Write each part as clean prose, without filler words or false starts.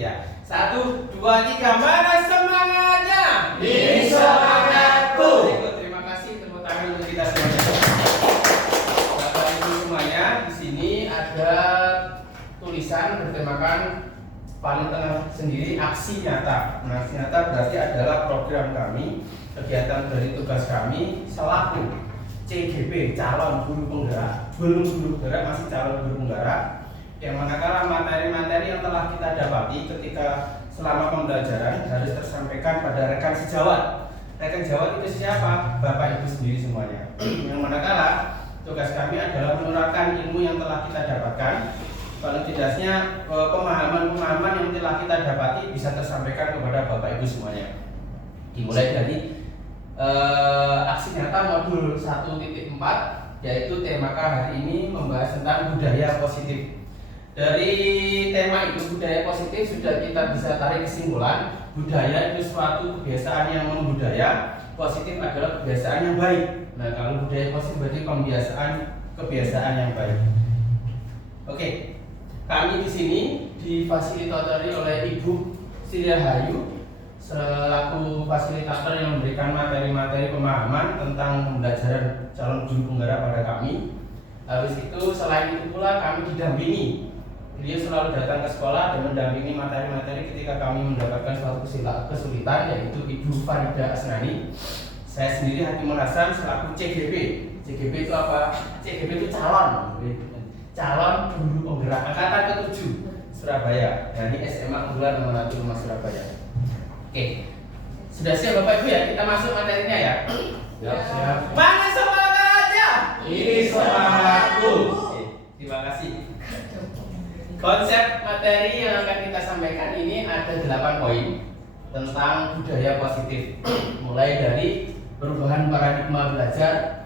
ya. 1, 2, 3, mana semangatnya? Ini semangatku. Terima kasih, tepuk tangan untuk kita semuanya. Bapak Ibu semuanya, di sini ada tulisan bertemakan paling tengah sendiri aksi nyata. Nah, aksi nyata berarti adalah program kami, kegiatan dari tugas kami selaku CGP, calon guru penggerak, belum guru penggerak, masih calon guru penggerak, yang manakala materi-materi yang telah kita dapati ketika selama pembelajaran harus tersampaikan pada rekan sejawat. Rekan sejawat itu siapa? Bapak Ibu sendiri semuanya. Yang manakala tugas kami adalah menerapkan ilmu yang telah kita dapatkan. Paling tidaknya pemahaman-pemahaman yang telah kita dapati bisa tersampaikan kepada Bapak Ibu semuanya. Dimulai dari aksi nyata modul 1.4, yaitu tema hari ini membahas tentang budaya positif. Dari tema itu, budaya positif, sudah kita bisa tarik kesimpulan budaya itu suatu kebiasaan yang membudaya, positif adalah kebiasaan yang baik. Nah, kalau budaya positif berarti kebiasaan yang baik. Oke, kami di sini difasilitatori oleh Ibu Siliahayu selaku fasilitator yang memberikan materi-materi pemahaman tentang pembelajaran calon guru penggerak pada kami. Habis itu, selain itu pula kami didampingi. Beliau selalu datang ke sekolah dan mendampingi materi-materi ketika kami mendapatkan suatu kesulitan, yaitu Ibu Farida Asnani. Saya sendiri Hakimul Hasan selaku CGP. CGP itu apa? CGP itu calon guru penggerak angkatan ke-7 Surabaya. Nah, ini SMA Unggulan Nomor 1 Rumah Surabaya. Oke, sudah siap Bapak Ibu ya? Kita masuk materinya ya. Siap. Mana semangatnya? Ini semangatku. Oke, terima kasih. Konsep materi yang akan kita sampaikan ini ada 8 poin tentang budaya positif. Mulai dari perubahan paradigma belajar,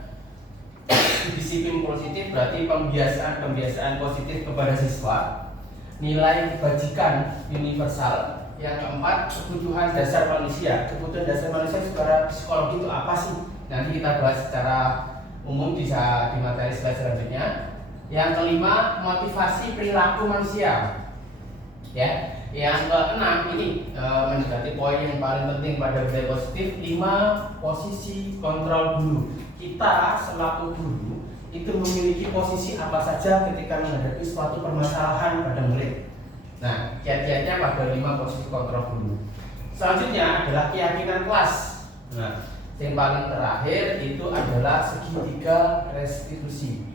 disiplin positif berarti pembiasaan positif kepada siswa, nilai kebajikan universal, yang keempat kebutuhan dasar manusia. Kebutuhan dasar manusia secara psikologi itu apa sih? Nanti kita bahas secara umum di materi slide selanjutnya. Yang kelima, motivasi perilaku manusia. Ya, yang keenam ini mendekati poin yang paling penting pada budaya positif, 5 posisi kontrol guru. Kita selaku guru itu memiliki posisi apa saja ketika menghadapi suatu permasalahan pada murid. Nah, kiat-kiatnya pada 5 posisi kontrol guru. Selanjutnya adalah keyakinan kelas. Nah, yang paling terakhir itu adalah segitiga restitusi.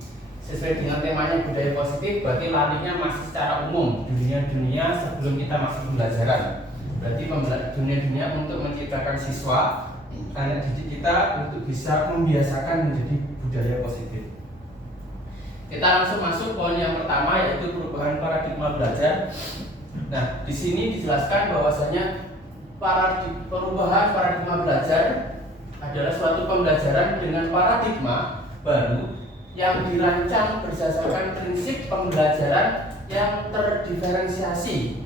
Sesuai dengan temanya budaya positif, berarti larinya masih secara umum dunia-dunia sebelum kita masuk pembelajaran. Berarti dunia-dunia untuk menciptakan siswa, anak didik kita untuk bisa membiasakan menjadi budaya positif. Kita langsung masuk poin yang pertama, yaitu perubahan paradigma belajar. Nah, di sini dijelaskan bahwasanya perubahan paradigma belajar adalah suatu pembelajaran dengan paradigma baru yang dirancang berdasarkan prinsip pembelajaran yang terdiferensiasi,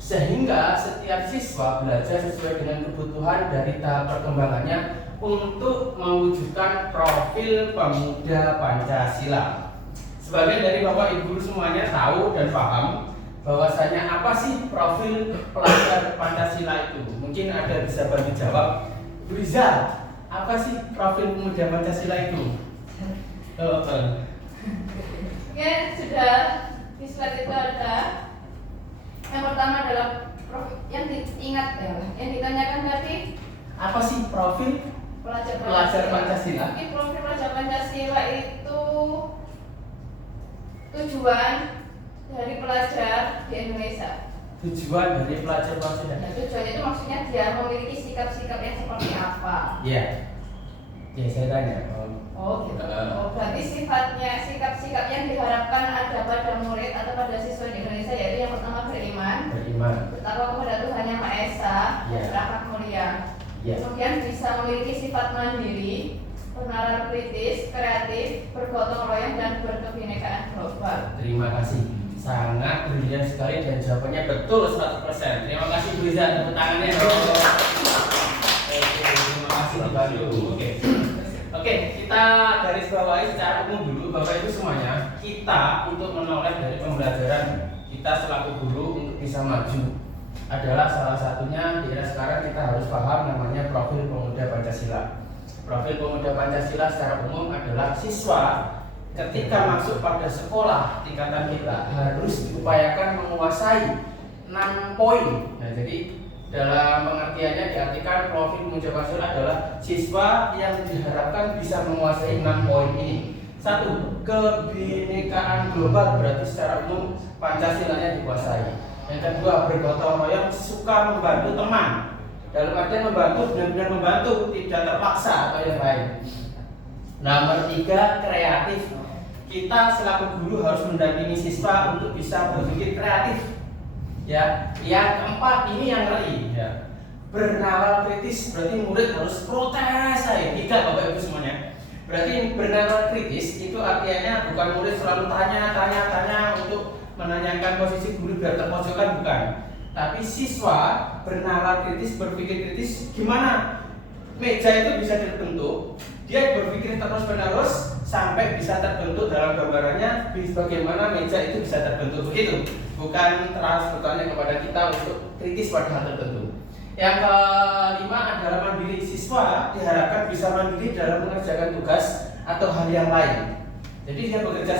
sehingga setiap siswa belajar sesuai dengan kebutuhan dari tahap perkembangannya untuk mewujudkan profil pemuda Pancasila. Sebagian dari Bapak Ibu semuanya tahu dan paham bahwasanya apa sih profil pelajar Pancasila itu? Mungkin ada bisa bantu jawab. Bu Riza, apa sih profil pemuda Pancasila itu? Oke, sudah di slide itu ada. Yang pertama adalah yang diingat ya, yang ditanyakan tadi, apa sih profil pelajar Pancasila? Mungkin profil pelajar Pancasila itu tujuan dari pelajar di Indonesia. Tujuan dari pelajar Pancasila. Nah, tujuannya itu maksudnya dia memiliki sikap-sikap yang seperti apa? Iya. Ya, saya tanya. Oh gitu. Oh, berarti sikap-sikap yang diharapkan ada pada murid atau pada siswa di Indonesia, yaitu yang pertama beriman, bertakwa kepada Tuhan Yang Maha Esa, berakhlak mulia. Kemudian bisa memiliki sifat mandiri, bernalar kritis, kreatif, bergotong royong, dan berkebinekaan global. Terima kasih. Sangat brilian sekali dan jawabannya betul 100%. Terima kasih Bu Riza, tepuk tangannya. Terima kasih dibantu. Oke, kita garis bawahi secara umum dulu Bapak Ibu semuanya. Kita untuk menoleh dari pembelajaran kita selaku guru untuk bisa maju adalah salah satunya di era sekarang kita harus paham namanya profil pemuda Pancasila. Profil pemuda Pancasila secara umum adalah siswa ketika masuk pada sekolah tingkatan kita harus diupayakan menguasai 6 poin. Nah, jadi dalam pengertiannya diartikan profil pemuda Pancasila adalah siswa yang diharapkan bisa menguasai 6 poin ini. 1. Kebinekaan global, berarti secara umum Pancasilanya dikuasai. Yang kedua, bergotong royong, suka membantu teman. Dalam artian membantu, benar-benar membantu, tidak terpaksa atau yang lain. Nomor 3, kreatif. Kita selaku guru harus mendampingi siswa untuk bisa berpikir kreatif. Ya, yang keempat ini yang ngeri. Ya. Bernalar kritis, berarti murid harus protes saya. Tidak, Bapak Ibu semuanya. Berarti bernalar kritis itu artinya bukan murid selalu tanya untuk menanyakan posisi guru biar terpojokkan, bukan. Tapi siswa bernalar kritis, berpikir kritis, gimana meja itu bisa terbentuk. Dia berpikir terus-menerus sampai bisa terbentuk dalam gambarannya bagaimana meja itu bisa terbentuk, begitu. Bukan terus bertanya kepada kita untuk kritis pada hal tertentu. Yang kelima adalah mandiri. Siswa diharapkan bisa mandiri dalam mengerjakan tugas atau hal yang lain. Jadi dia bekerja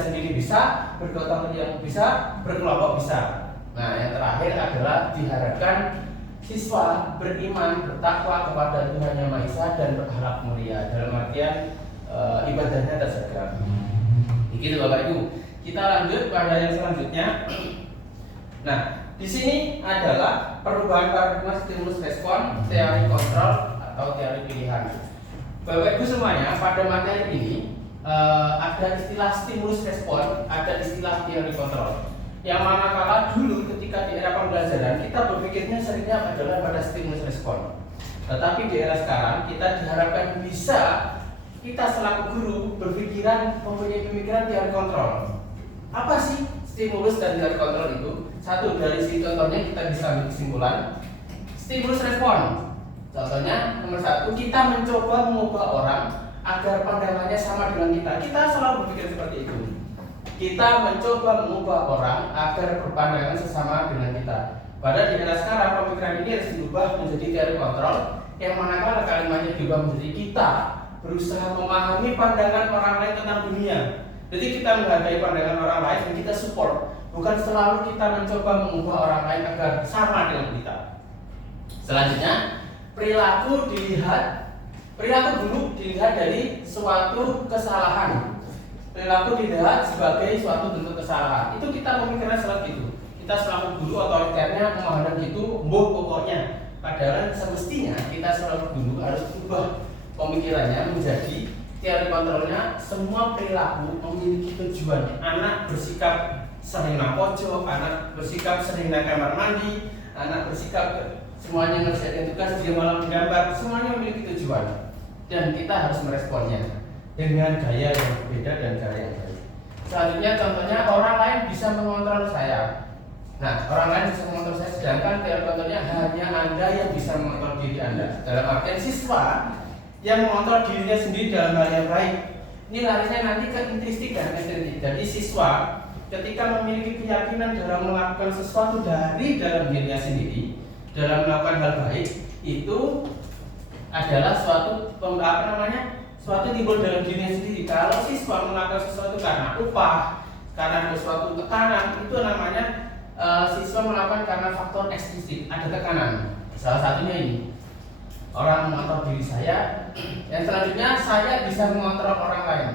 sendiri bisa, bergotong royong bisa, berkelompok bisa. Nah, yang terakhir adalah diharapkan siswa beriman, bertakwa kepada Tuhan Yang Maha Esa dan berakhlak mulia. Dalam artian ibadahnya terjaga. Begitu Bapak Ibu. Kita lanjut pada yang selanjutnya. Nah, di sini adalah perubahan paradigma stimulus respon, teori kontrol atau teori pilihan. Bapak Ibu semuanya, pada materi ini ada istilah stimulus respon, ada istilah teori kontrol. Yang manakala dulu ketika di era pembelajaran kita berpikirnya seringnya adalah pada stimulus respon. Tetapi di era sekarang kita diharapkan bisa kita selaku guru mempunyai pemikiran teori kontrol. Apa sih stimulus dan teori kontrol itu? Satu, dari sisi contohnya kita bisa ambil kesimpulan. Stimulus respon. Contohnya nomor 1, kita mencoba mengubah orang agar pandangannya sama dengan kita. Kita selalu berpikir seperti itu. Kita mencoba mengubah orang agar berpandangan sesama dengan kita. Padahal di era sekarang pemikiran ini harus diubah menjadi teori kontrol, yang manakala kalimatnya diubah menjadi kita berusaha memahami pandangan orang lain tentang dunia. Jadi kita menghargai pandangan orang lain dan kita support. Bukan selalu kita mencoba mengubah orang lain agar sama dengan kita. Selanjutnya, perilaku dulu dilihat dari suatu kesalahan. Perilaku dilihat sebagai suatu bentuk kesalahan. Itu kita memikirkan selalu gitu. Kita selaku guru otoriternya memandang itu pokoknya. Padahal semestinya kita selaku guru harus ubah pemikirannya menjadi teori kontrolnya. Semua perilaku memiliki tujuan. Anak bersikap sering nang pojok, anak bersikap sering nang kamar mandi, anak bersikap semuanya ngerjain tugas dia malah menggambar, semuanya memiliki tujuan dan kita harus meresponnya dengan gaya yang berbeda dan cara yang baik. Selanjutnya contohnya orang lain bisa mengontrol saya. Nah, orang lain bisa mengontrol saya, sedangkan teori kontrolnya hanya Anda yang bisa mengontrol diri Anda. Dalam artian siswa yang mengontrol dirinya sendiri dalam hal yang baik. Ini larinya nanti ke intristik dan ekstrintik. Jadi siswa ketika memiliki keyakinan dalam melakukan sesuatu dari dalam dirinya sendiri, dalam melakukan hal baik, itu adalah suatu suatu timbul dalam dirinya sendiri. Kalau siswa melakukan sesuatu karena upah, karena ada suatu tekanan, itu namanya siswa melakukan karena faktor ekstrintik, ada tekanan. Salah satunya ini, orang mengontrol diri saya. Yang selanjutnya, saya bisa mengontrol orang lain.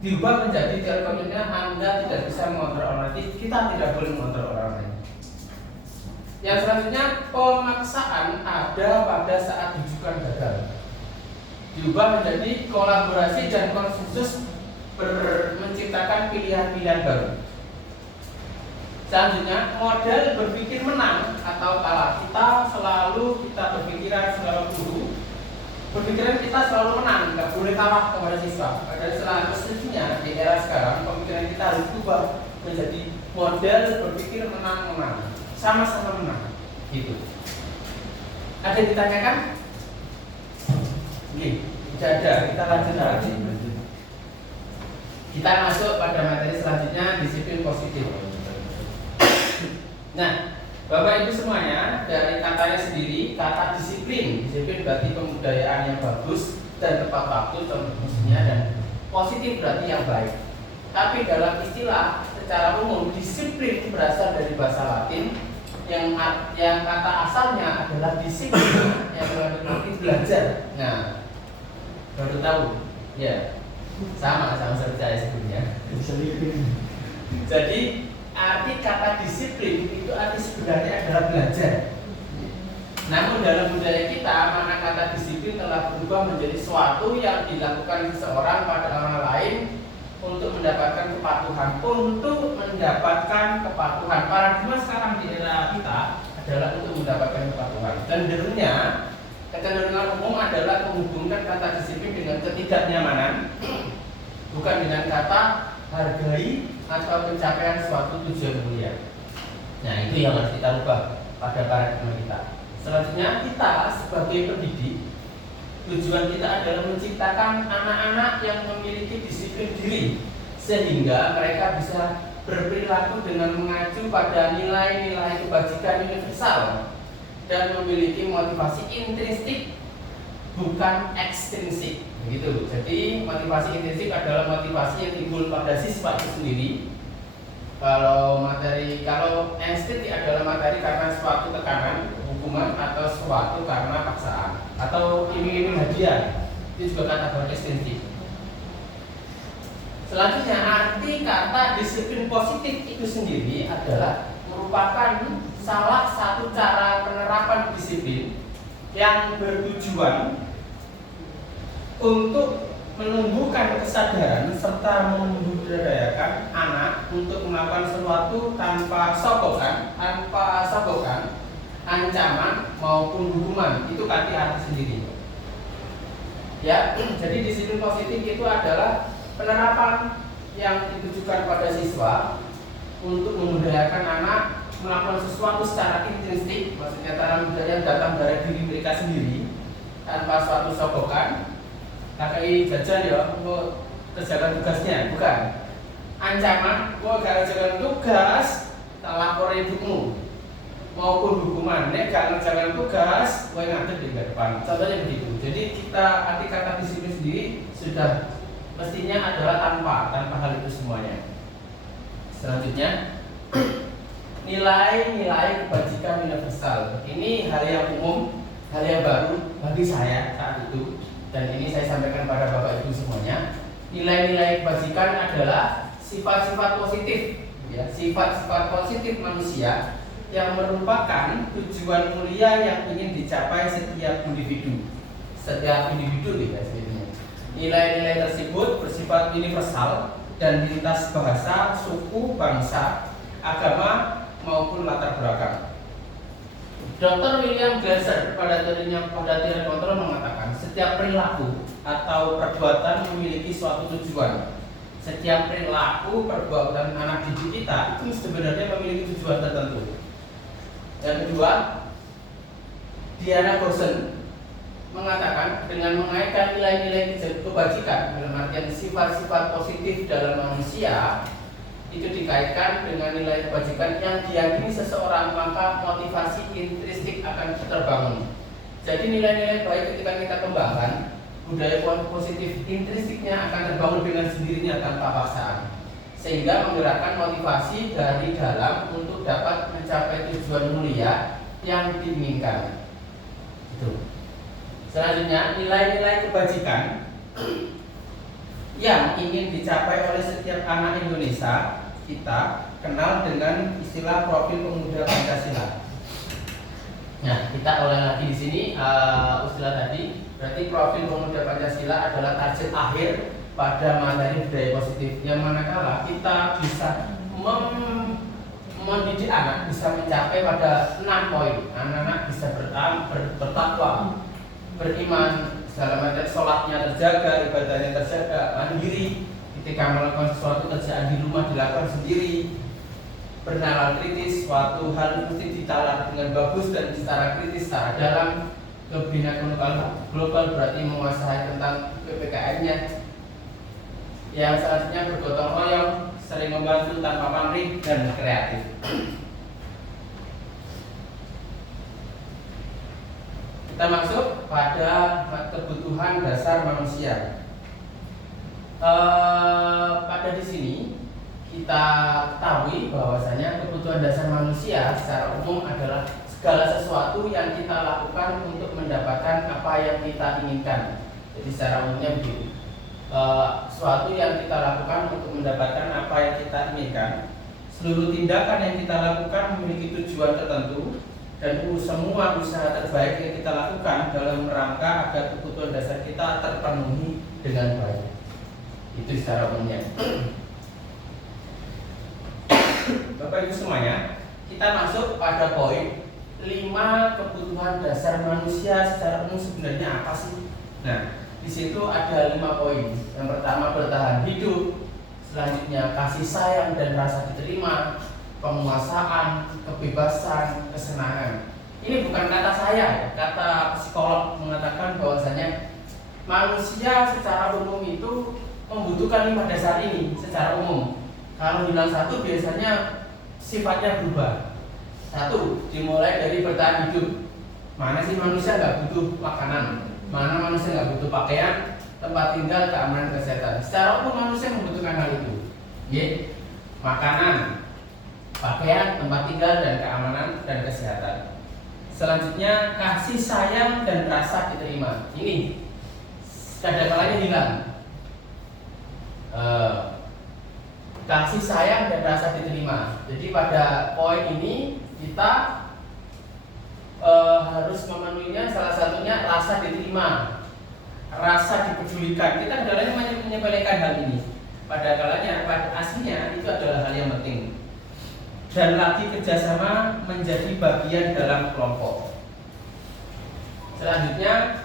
Diubah menjadi teori kontrolnya Anda tidak bisa mengontrol orang lain, kita tidak boleh mengontrol orang lain. Yang selanjutnya, pemaksaan ada pada saat rujukan gagal. Diubah menjadi kolaborasi dan konsensus menciptakan pilihan-pilihan baru. Selanjutnya, model berpikir menang atau kalah. Kita berpikiran selalu guru, berpikiran kita selalu menang, nggak boleh kalah kepada siswa. Padahal selanjutnya di era sekarang pemikiran kita harus berubah menjadi model berpikir menang-menang, sama-sama menang. Gitu. Ada yang ditanyakan? Oke, tidak ada. Kita lanjut lagi. Kita masuk pada materi selanjutnya, disiplin positif. Nah, Bapak Ibu semuanya, dari katanya sendiri, kata disiplin berarti kebudayaan yang bagus dan tepat waktu contohnya, dan positif berarti yang baik. Tapi dalam istilah secara umum, disiplin berasal dari bahasa Latin yang kata asalnya adalah disiplin yang berarti belajar. Nah, baru tahu, ya, sama seperti saya sebelumnya. Jadi arti kata disiplin itu arti sebenarnya adalah belajar. Namun dalam budaya kita, mana kata disiplin telah berubah menjadi sesuatu yang dilakukan seseorang pada orang lain untuk mendapatkan kepatuhan. Untuk mendapatkan kepatuhan, paradigma sekarang di era kita adalah untuk mendapatkan kepatuhan. Dan kecenderungan umum adalah menghubungkan kata disiplin dengan ketidaknyamanan, bukan dengan kata hargai atau pencapaian suatu tujuan mulia. Nah, itu yang harus kita rubah pada paradigma kita. Selanjutnya, kita sebagai pendidik, tujuan kita adalah menciptakan anak-anak yang memiliki disiplin diri, sehingga mereka bisa berperilaku dengan mengacu pada nilai-nilai kebajikan universal dan memiliki motivasi intrinsik bukan ekstrinsik. Begitu. Jadi motivasi intrinsik adalah motivasi yang timbul pada siswa itu sendiri. Kalau ekstrinsik adalah materi karena suatu tekanan, hukuman, atau suatu karena paksaan, atau iming-iming hadiah, itu juga kategori ekstrinsik. Selanjutnya, arti kata disiplin positif itu sendiri adalah merupakan salah satu cara penerapan disiplin yang bertujuan untuk menumbuhkan kesadaran serta membudayakan anak untuk melakukan sesuatu tanpa sogokan, ancaman maupun hukuman. Itu arti sendiri. Ya, jadi disiplin positif itu adalah penerapan yang ditujukan pada siswa untuk membudayakan anak melakukan sesuatu secara intrinsik, maksudnya tanam budaya datang dari diri mereka sendiri tanpa suatu sogokan. Kakai jajan ya, mau kerjakan tugasnya, bukan. Ancaman, mau kerjakan tugas, tak lapor ibumu, maupun hukuman. Nek gak kerjakan tugas, mau ngadep di depan. Contohnya begitu. Jadi arti kata disiplin sendiri sudah mestinya adalah tanpa hal itu semuanya. Selanjutnya, nilai-nilai kebajikan universal. Ini hal yang umum, hal yang baru bagi saya saat itu. Dan ini saya sampaikan pada Bapak Ibu semuanya. Nilai-nilai kebajikan adalah sifat-sifat positif, ya, sifat-sifat positif manusia yang merupakan tujuan mulia yang ingin dicapai setiap individu, gitu ya sebenarnya. Nilai-nilai tersebut bersifat universal dan lintas bahasa, suku, bangsa, agama maupun latar belakang. Dr. William Glasser pada teori kontrol mengatakan setiap perilaku atau perbuatan memiliki suatu tujuan. Setiap perilaku perbuatan anak didik kita itu sebenarnya memiliki tujuan tertentu. Yang kedua, Diana Gosen mengatakan dengan mengaitkan nilai-nilai kebajikan dalam artian sifat-sifat positif dalam manusia itu dikaitkan dengan nilai kebajikan yang diyakini seseorang, maka motivasi intrinsik akan terbangun. Jadi nilai-nilai baik ketika kita kembangkan, budaya positif intrinsiknya akan terbangun dengan sendirinya tanpa paksaan, sehingga menggerakkan motivasi dari dalam untuk dapat mencapai tujuan mulia yang diinginkan. Itu. Selanjutnya, nilai-nilai kebajikan yang ingin dicapai oleh setiap anak Indonesia kita kenal dengan istilah profil pemuda Pancasila. Nah, kita ulang lagi di sini istilah tadi. Berarti profil pemuda Pancasila adalah target akhir pada materi budaya positif, yang manakala kita bisa mendidik anak bisa mencapai pada 6 poin. Anak-anak bisa bertakwa, beriman, segala macam, sholatnya terjaga, ibadahnya terjaga, mandiri, ketika melakukan sesuatu kerjaan di rumah dilakukan sendiri, bernalar kritis, suatu hal mesti ditalar dengan bagus dan secara kritis, secara dalam, kebinekaan global berarti menguasai tentang PPKM-nya. Yang selanjutnya bergotong royong, sering membantu tanpa pamrih dan kreatif. Kita masuk pada kebutuhan dasar manusia. Pada di sini kita ketahui bahwasanya kebutuhan dasar manusia secara umum adalah segala sesuatu yang kita lakukan untuk mendapatkan apa yang kita inginkan. Jadi secara umumnya begitu. Sesuatu yang kita lakukan untuk mendapatkan apa yang kita inginkan. Seluruh tindakan yang kita lakukan memiliki tujuan tertentu, dan semua usaha terbaik yang kita lakukan dalam rangka agar kebutuhan dasar kita terpenuhi dengan baik. Itu secara umumnya. Bapak Ibu semuanya, kita masuk pada poin 5 kebutuhan dasar manusia secara umum sebenarnya apa sih? Nah, di situ ada 5 poin. Yang pertama bertahan hidup, selanjutnya kasih sayang dan rasa diterima, penguasaan, kebebasan, kesenangan. Ini bukan kata saya, kata psikolog mengatakan bahwasanya manusia secara umum itu membutuhkan 5 dasar ini secara umum. Kalau hilang satu biasanya sifatnya berubah. Satu, dimulai dari bertahan hidup. Mana sih manusia nggak butuh makanan? Mana manusia nggak butuh pakaian, tempat tinggal, keamanan, kesehatan. Secara umum manusia membutuhkan hal itu. Makanan, pakaian, tempat tinggal, dan keamanan dan kesehatan. Selanjutnya kasih sayang dan rasa diterima. Ini kadang-kadang hilang. Kasih sayang dan rasa diterima. Jadi pada poin ini kita harus memenuhinya. Salah satunya rasa diterima, rasa dipedulikan. Kita kadang-kadang menyepelekan hal ini. Pada kalanya, pada aslinya itu adalah hal yang penting. Dan lagi kerjasama menjadi bagian dalam kelompok. Selanjutnya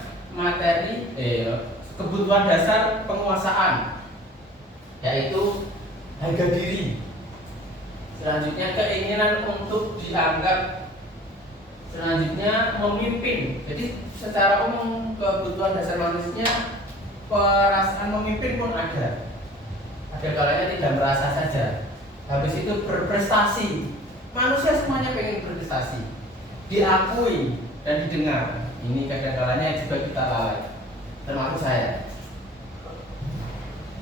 kebutuhan dasar penguasaan, yaitu harga diri. Selanjutnya keinginan untuk dianggap. Selanjutnya memimpin. Jadi secara umum kebutuhan dasar manusia, perasaan memimpin pun ada. Ada kalanya tidak merasa saja. Habis itu berprestasi. Manusia semuanya pengen berprestasi, diakui dan didengar. Ini kadang-kalanya juga kita lalai, termasuk saya.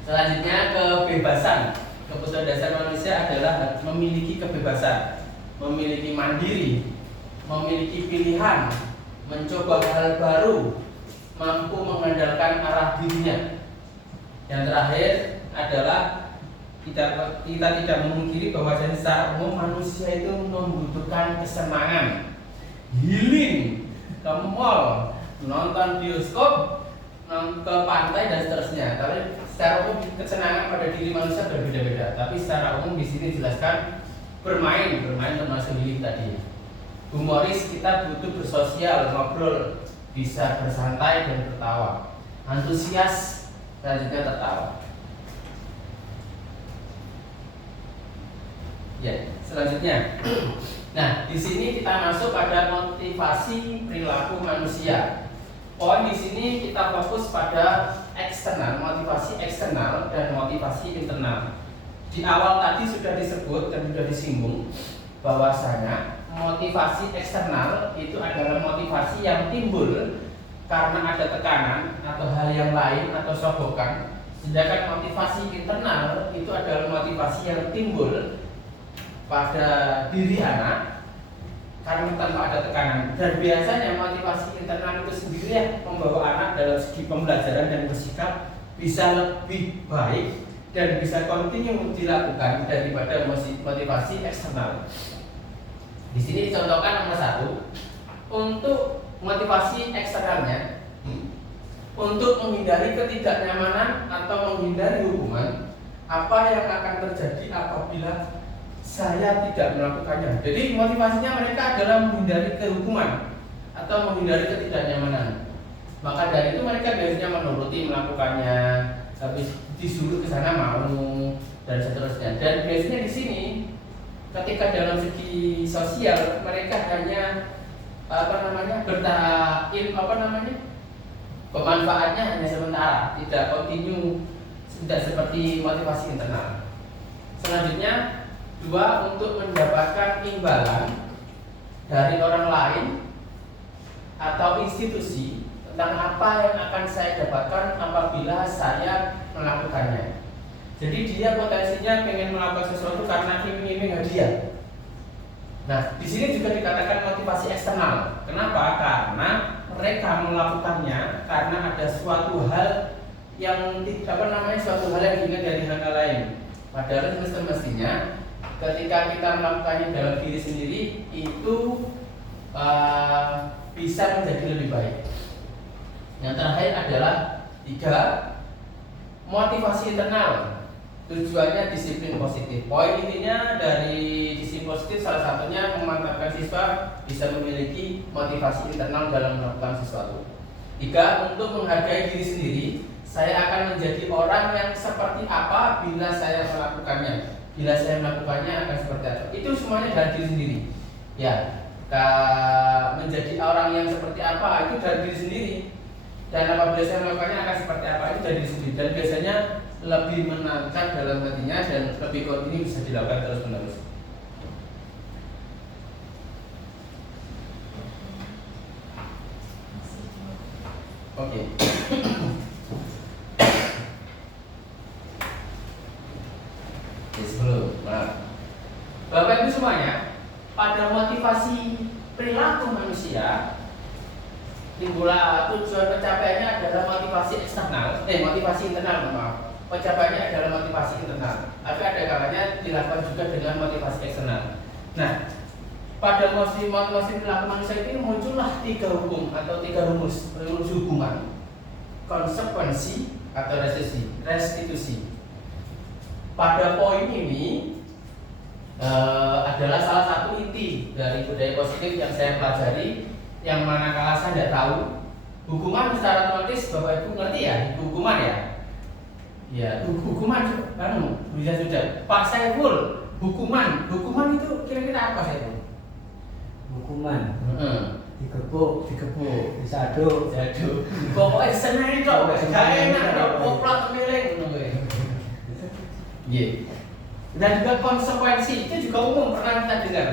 Selanjutnya kebebasan. Kebutuhan dasar manusia adalah memiliki kebebasan, memiliki mandiri, memiliki pilihan, mencoba hal baru, mampu mengandalkan arah dirinya. Yang terakhir adalah kita tidak memungkiri bahwa secara umum manusia itu membutuhkan kesenangan, healing, ke mall, nonton bioskop, ke pantai dan seterusnya. Tapi secara umum kesenangan pada diri manusia berbeda-beda. Tapi secara umum di sini dijelaskan bermain termasuk healing tadi. Humoris, kita butuh bersosial, ngobrol, bisa bersantai dan tertawa. Antusias dan juga tertawa. Ya, selanjutnya. Nah, di sini kita masuk pada motivasi perilaku manusia. Poin di sini kita fokus pada eksternal, motivasi eksternal dan motivasi internal. Di awal tadi sudah disebut dan sudah disinggung bahwasanya motivasi eksternal itu adalah motivasi yang timbul karena ada tekanan atau hal yang lain atau sogokan. Sedangkan motivasi internal itu adalah motivasi yang timbul pada diri anak karena tanpa ada tekanan. Dan biasanya motivasi internal itu sendiri yang membawa anak dalam segi pembelajaran dan bersikap bisa lebih baik dan bisa kontinu dilakukan daripada motivasi eksternal. Di sini dicontohkan nomor 1 untuk motivasi eksternalnya, untuk menghindari ketidaknyamanan atau menghindari hukuman. Apa yang akan terjadi apabila saya tidak melakukannya? Jadi motivasinya mereka adalah menghindari kehukuman atau menghindari ketidaknyamanan. Maka dari itu mereka biasanya menuruti melakukannya, habis disuruh ke sana mau dan seterusnya. Dan biasanya di sini ketika dalam segi sosial mereka hanya pemanfaatnya hanya sementara, tidak kontinu, tidak seperti motivasi internal. Selanjutnya 2, untuk mendapatkan imbalan dari orang lain atau institusi tentang apa yang akan saya dapatkan apabila saya melakukannya. Jadi dia potensinya pengen melakukan sesuatu karena iming-iming hadiah. Nah, di sini juga dikatakan motivasi eksternal. Kenapa? Karena mereka melakukannya karena ada suatu hal yang suatu hal yang diingat dari hal lain. Padahal mestinya ketika kita melakukannya dalam diri sendiri itu bisa menjadi lebih baik. Yang terakhir adalah 3, motivasi internal. Tujuannya disiplin positif. Poin intinya dari disiplin positif salah satunya memantapkan siswa bisa memiliki motivasi internal dalam melakukan sesuatu. 3, untuk menghargai diri sendiri. Saya akan menjadi orang yang seperti apa bila saya melakukannya. Bila saya melakukannya akan seperti apa. Itu semuanya dari diri sendiri. Ya, menjadi orang yang seperti apa itu dari diri sendiri. Dan apabila saya melakukannya akan seperti apa itu dari diri sendiri. Dan biasanya lebih menangkap dalam hatinya dan lebih kontinu bisa dilakukan terus menerus. Oke. Sebelum, Bapak Ibu semuanya, pada motivasi perilaku manusia, tujuan pencapaiannya adalah motivasi eksternal, motivasi internal, maaf. Pencapaiannya adalah motivasi internal. Tapi ada kalanya dilakukan juga dengan motivasi eksternal. Nah, pada motivasi perilaku manusia ini muncullah 3 hukum atau 3 rumus hukuman: konsekuensi atau restitusi. Pada poin ini adalah salah satu inti dari budaya positif yang saya pelajari, yang manakala saya tidak tahu hukuman secara otomatis Bapak Ibu ngerti ya, hukuman ya. Ya, hukuman kan bisa sudah. Pak Saiful, hukuman itu kira-kira apa Saiful? Hukuman. Dikepuk, disaduk. Pokoknya seneng kok, gak enak kok, poplak miling ngono kowe. Nggih. Dan juga konsekuensi itu juga umum pernah kita dengar.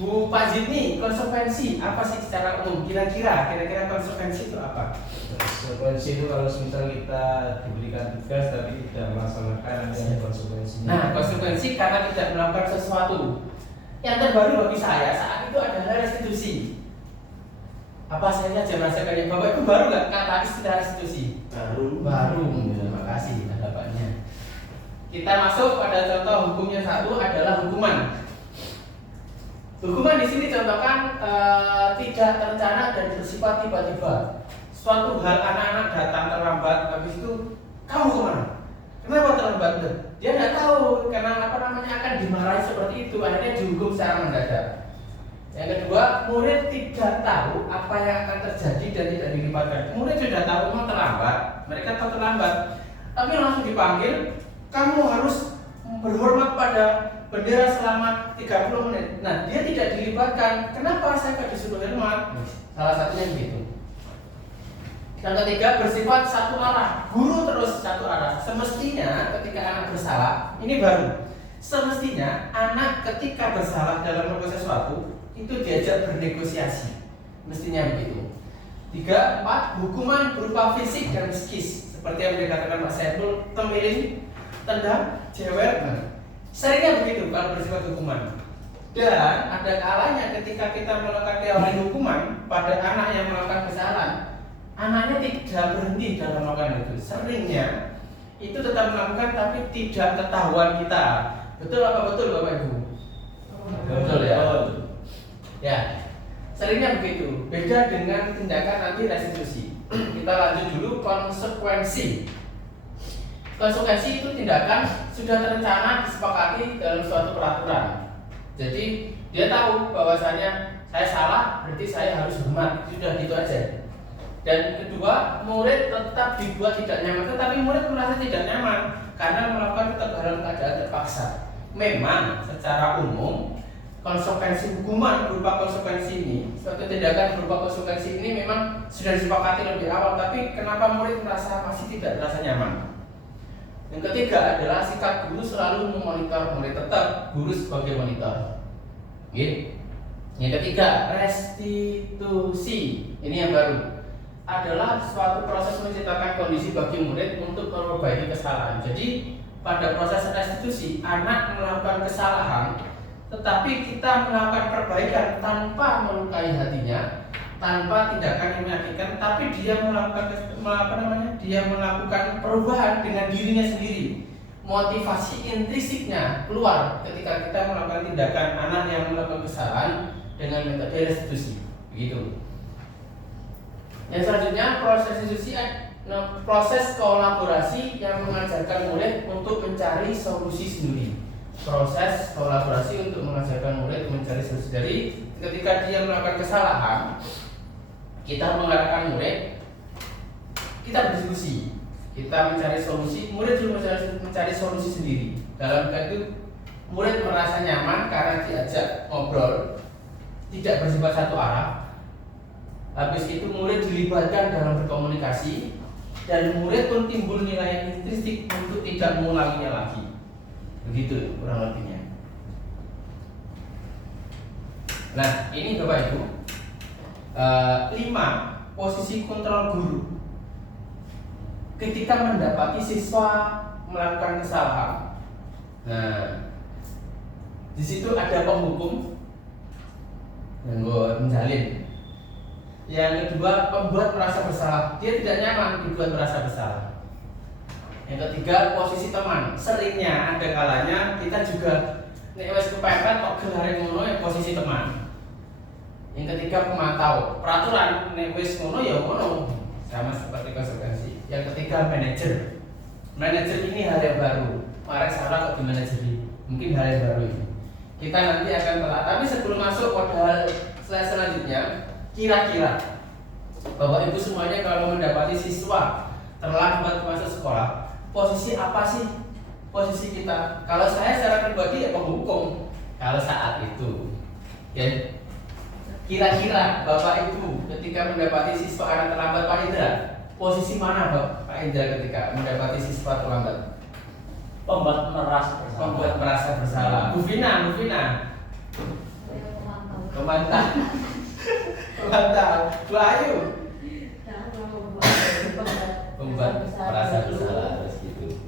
Bu Pak Zidni, konsekuensi apa sih secara umum? Kira-kira konsekuensi itu apa? Konsekuensi itu kalau misal kita diberikan tugas tapi tidak melaksanakan, ada konsekuensinya. Nah, konsekuensi karena tidak melakukan sesuatu. Yang terbaru bagi saya saat itu adalah restitusi. Apa saja merasakannya? Bapak Ibu baru nggak kata istilah restitusi? Baru. Terima kasih tanggapannya. Kita masuk pada contoh hukum yang satu adalah hukuman. Hukuman di sini contohkan tidak terencana dan bersifat tiba-tiba. Suatu hal anak-anak datang terlambat, habis itu kamu kemana? Kenapa terlambat? Dia nggak tahu karena akan dimarahi seperti itu, akhirnya dihukum secara mendadak. Yang kedua, murid tidak tahu apa yang akan terjadi dan tidak dilibatkan. Murid sudah tahu memang terlambat, mereka tahu terlambat, tapi langsung dipanggil, kamu harus berhormat pada bendera selama 30 menit. Nah, dia tidak dilibatkan. Kenapa saya nggak disuruh hormat? Salah satunya begitu. Yang ketiga, bersifat satu arah, guru terus satu arah. Semestinya ketika anak bersalah, ini baru. Semestinya anak ketika bersalah dalam melakukan sesuatu itu diajak bernegosiasi. Mestinya begitu. 3, 4, hukuman berupa fisik dan psikis. Seperti yang dikatakan Pak Saiful, tempiling, tendang, jewer. Seringnya begitu kalau bersifat hukuman. Dan ada kalanya ketika kita melakukan teori hukuman pada anak yang melakukan kesalahan, anaknya tidak berhenti dalam melakukan itu. Seringnya itu tetap melakukan tapi tidak ketahuan kita. Betul apa betul Bapak Ibu? Betul ya. Ya, seringnya begitu. Beda dengan tindakan nanti restitusi. Kita lanjut dulu konsekuensi. Konsekuensi itu tindakan sudah terencana disepakati dalam suatu peraturan. Jadi dia tahu bahwasanya saya salah, berarti saya harus hormat. Sudah gitu aja. Dan kedua, murid tetap dibuat tidak nyaman, tetapi murid merasa tidak nyaman karena melakukan tetap dalam keadaan terpaksa. Memang secara umum konsekuensi hukuman berupa konsekuensi ini, suatu tindakan berupa konsekuensi ini memang sudah disepakati lebih awal, tapi kenapa murid merasa masih tidak merasa nyaman? Yang ketiga adalah sikap guru selalu memonitor murid, tetap guru sebagai monitor. Gitu. Yang ketiga, restitusi. Ini yang baru. Adalah suatu proses menciptakan kondisi bagi murid untuk memperbaiki kesalahan. Jadi pada proses restitusi, anak melakukan kesalahan, tetapi kita melakukan perbaikan tanpa melukai hatinya, tanpa tindakan yang menyakitkan, tapi dia melakukan perubahan dengan dirinya sendiri. Motivasi intrinsiknya keluar ketika kita melakukan tindakan anak yang melakukan kesalahan dengan metode restitusi. Begitu. Yang selanjutnya proses restitusi, proses kolaborasi yang mengajarkan murid untuk mencari solusi sendiri. Proses kolaborasi untuk mengajarkan murid mencari solusi. Jadi ketika dia melakukan kesalahan, kita mengarahkan murid, kita berdiskusi, kita mencari solusi, murid juga mencari solusi sendiri. Dalam itu murid merasa nyaman karena diajak ngobrol, tidak bersifat satu arah. Habis itu murid dilibatkan dalam berkomunikasi, dan murid pun timbul nilai intrinsik untuk tidak mengulanginya lagi. Begitu kurang lebihnya. Nah, ini Bapak Ibu, 5 posisi kontrol guru ketika mendapati siswa melakukan kesalahan. Nah, di situ ada penghukum yang menjalin. Yang kedua, pembuat merasa bersalah. Dia tidak nyaman dibuat merasa bersalah. Yang ketiga, posisi teman. Seringnya ada kalanya kita juga nek wis kepepet kok gelare ngono ya posisi teman. Yang ketiga, pemantau. Peraturan nek wis ngono ya ngono. Sama seperti konsekuensi. Yang ketiga, manajer. Manajer ini hal yang baru. Kemarin salah kok di manajeri. Mungkin hal yang baru ini. Kita nanti akan telah. Tapi sebelum masuk pada hal selanjutnya, kira-kira Bapak Ibu semuanya kalau mendapati siswa terlambat masuk sekolah, posisi apa sih posisi kita? Kalau saya secara pribadi ya penghukum kalau saat itu. Ya, kira-kira Bapak Ibu ketika mendapati siswa anak terlambat, Pak Indra, posisi mana Pak Indra ketika mendapati siswa terlambat? Membuat merasa bersalah. Bu Vina. Pemantau. Bu Ayu. Membuat merasa bersalah terus gitu.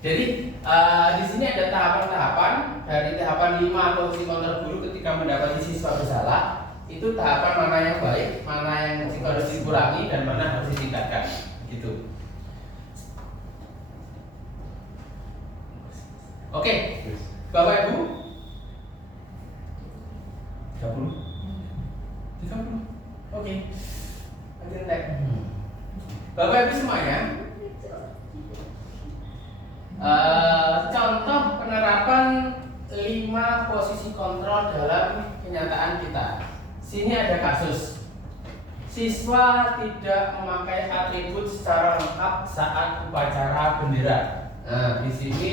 Jadi di sini ada tahapan-tahapan. Dari tahapan 5 posisi kontrol guru ketika mendapati siswa bersalah, itu tahapan mana yang baik, mana yang harus dikurangi, dan mana harus ditingkatkan. Gitu. Oke, Bapak Ibu. 30. Oke. Bapak Ibu semuanya, contoh penerapan 5 posisi kontrol dalam kenyataan kita. Sini ada kasus siswa tidak memakai atribut secara lengkap saat upacara bendera. Nah, di sini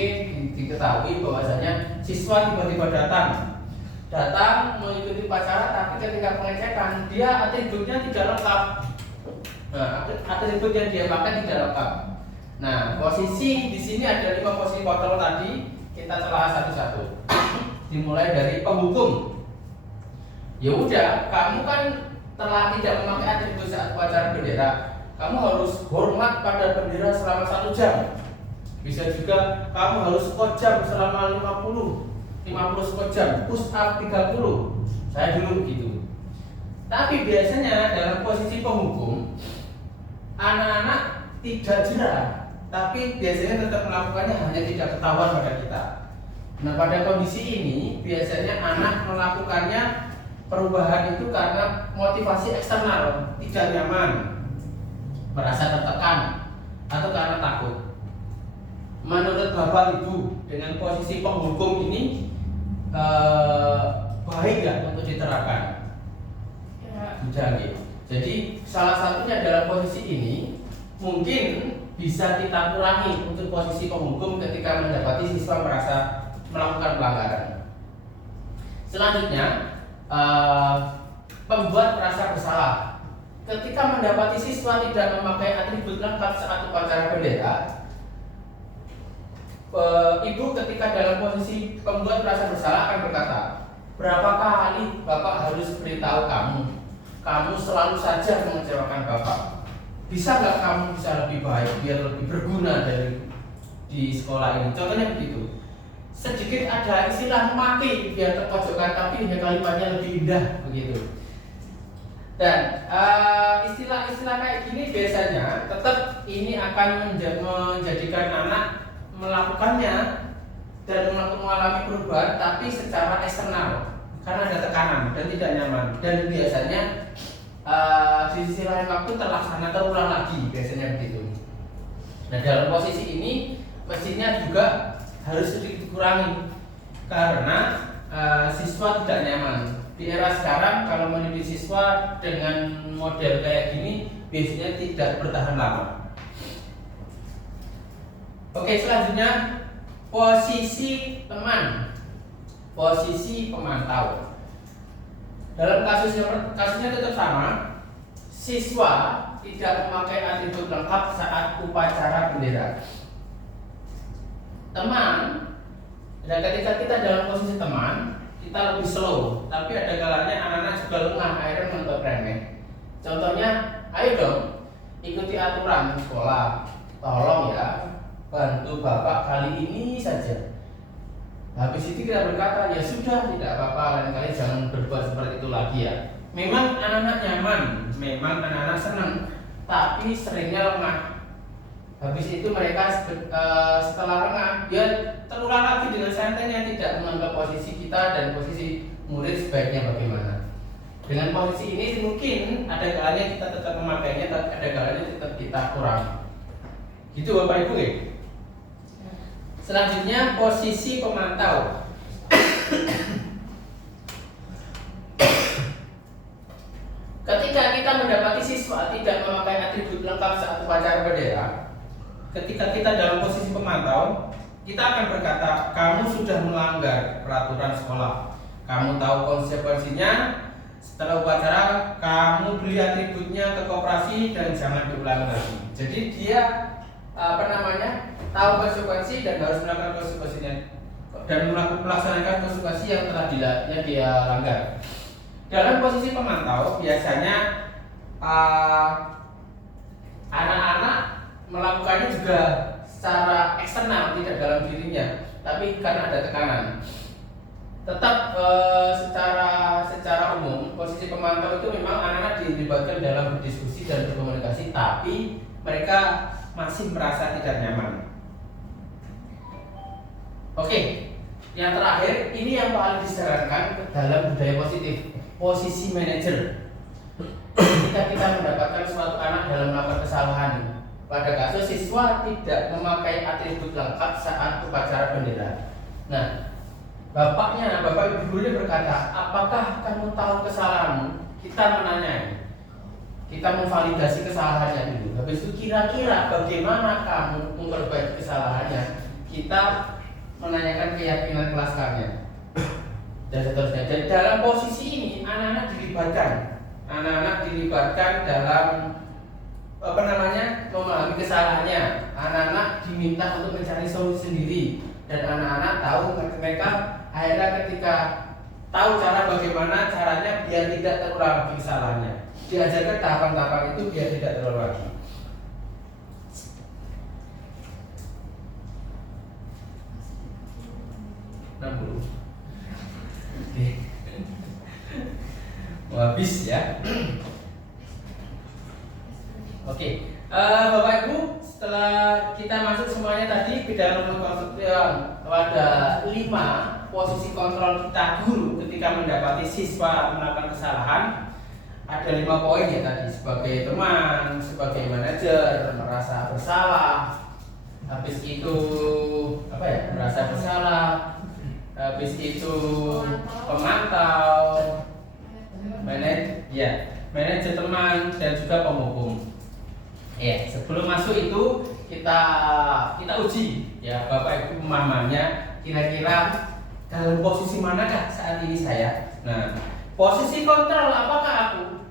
diketahui bahwasanya siswa tiba-tiba datang mengikuti upacara, tapi ketika pengecekan dia atributnya tidak lengkap. Nah, atribut yang dia pakai tidak lengkap. Nah, posisi di sini ada 5 posisi kontrol tadi, kita telah satu-satu. Dimulai dari penghukum. Ya udah, kamu kan telah tidak memakai atribut saat upacara bendera, kamu harus hormat pada bendera selama 1 jam. Bisa juga kamu harus squat jam selama 50 squat jam, push up 30. Saya dulu begitu. Tapi biasanya dalam posisi penghukum, anak-anak tidak jerah, tapi biasanya tetap melakukannya, hanya tidak ketahuan pada kita. Nah, pada kondisi ini biasanya anak melakukannya perubahan itu karena motivasi eksternal, tidak nyaman, merasa tertekan, atau karena takut. Menurut Bapak Ibu, dengan posisi penghukum ini baik nggak untuk diterapkan? Jadi salah satunya dalam posisi ini mungkin bisa kita kurangi untuk posisi penghukum ketika mendapati siswa merasa melakukan pelanggaran. Selanjutnya, pembuat merasa bersalah. Ketika mendapati siswa tidak memakai atribut lengkap saat upacara bendera, ibu ketika dalam posisi pembuat merasa bersalah akan berkata, Berapa kali Bapak harus beritahu kamu selalu saja mengecewakan Bapak. Bisa nggak kamu bisa lebih baik, biar lebih berguna di sekolah ini? Contohnya begitu. Sedikit ada istilah mati biar terpojokkan, tapi hanya kalimatnya lebih indah begitu. Dan istilah-istilah kayak gini biasanya tetap ini akan menjadikan anak melakukannya dan mengalami perubahan, tapi secara eksternal karena ada tekanan dan tidak nyaman. Dan biasanya di sisi lain waktu terlaksana terulang lagi, biasanya begitu. Nah, dalam posisi ini mestinya juga harus sedikit dikurangi karena siswa tidak nyaman. Di era sekarang kalau mendidik siswa dengan model kayak gini biasanya tidak bertahan lama. Oke, selanjutnya posisi teman, posisi pemantau. Dalam kasusnya tetap sama, siswa tidak memakai atribut lengkap saat upacara bendera. Teman, dan ketika kita dalam posisi teman, kita lebih slow, tapi ada kalanya anak-anak juga lengah, akhirnya menganggap remeh. Contohnya, ayo dong ikuti aturan sekolah, tolong ya bantu Bapak kali ini saja. Habis itu kita berkata, ya sudah, tidak apa-apa, lain kali jangan berbuat seperti itu lagi ya. Memang anak-anak nyaman, memang anak-anak senang, tapi seringnya lemah. Habis itu mereka setelah lengah, dia terulang lagi dengan santainya, tidak menganggap posisi kita dan posisi murid sebaiknya bagaimana. Dengan posisi ini mungkin ada kalanya kita tetap memakainya, tapi ada kalanya tetap kita kurangi. Gitu Bapak Ibu ya. Selanjutnya posisi pemantau. Ketika kita mendapati siswa tidak memakai atribut lengkap saat upacara bendera, ketika kita dalam posisi pemantau, kita akan berkata, kamu sudah melanggar peraturan sekolah. Kamu tahu konsekuensinya. Setelah upacara, kamu beli atributnya ke koperasi dan jangan diulangi lagi. Jadi dia tahu konsekuensi dan harus melakukan konsekuensinya dan melaksanakan konsekuensi yang telah dia langgar. Dalam posisi pemantau, biasanya anak-anak melakukannya juga secara eksternal, tidak dalam dirinya, tapi karena ada tekanan. Tetap secara umum posisi pemantau itu memang anak-anak dilibatkan dalam berdiskusi dan berkomunikasi, tapi mereka masih merasa tidak nyaman. Oke, yang terakhir ini yang paling disarankan dalam budaya positif, posisi manajer. Ketika kita mendapatkan suatu anak dalam melakukan kesalahan, pada kasus siswa tidak memakai atribut lengkap saat upacara bendera. Nah, Bapak ibu gurunya berkata, apakah kamu tahu kesalahanmu? Kita menanyai, kita memvalidasi kesalahannya dulu. Habis itu kira-kira bagaimana kamu memperbaiki kesalahannya? Kita menanyakan keyakinan kelas kalian dan seterusnya. Dan dalam posisi ini anak-anak dilibatkan dalam memahami kesalahannya. Anak-anak diminta untuk mencari solusi sendiri dan anak-anak tahu mereka akhirnya ketika tahu cara bagaimana caranya biar tidak terulang lagi kesalahannya. Diajarkan tahapan-tahapan itu biar tidak terulang lagi. Oke. Habis ya. Oke. Bapak Ibu, setelah kita masuk semuanya tadi ke dalam konstruksian, ada 5 posisi kontrol kita guru ketika mendapati siswa melakukan kesalahan. Ada 5 poin ya tadi, sebagai teman, sebagai manajer, merasa bersalah. Habis itu merasa bersalah. Habis itu pemantau, manajer teman dan juga penghukum. Ya, sebelum masuk itu kita uji ya Bapak Ibu pemahamannya, kira-kira dalam posisi manakah saat ini saya. Nah, posisi kontrol apakah aku?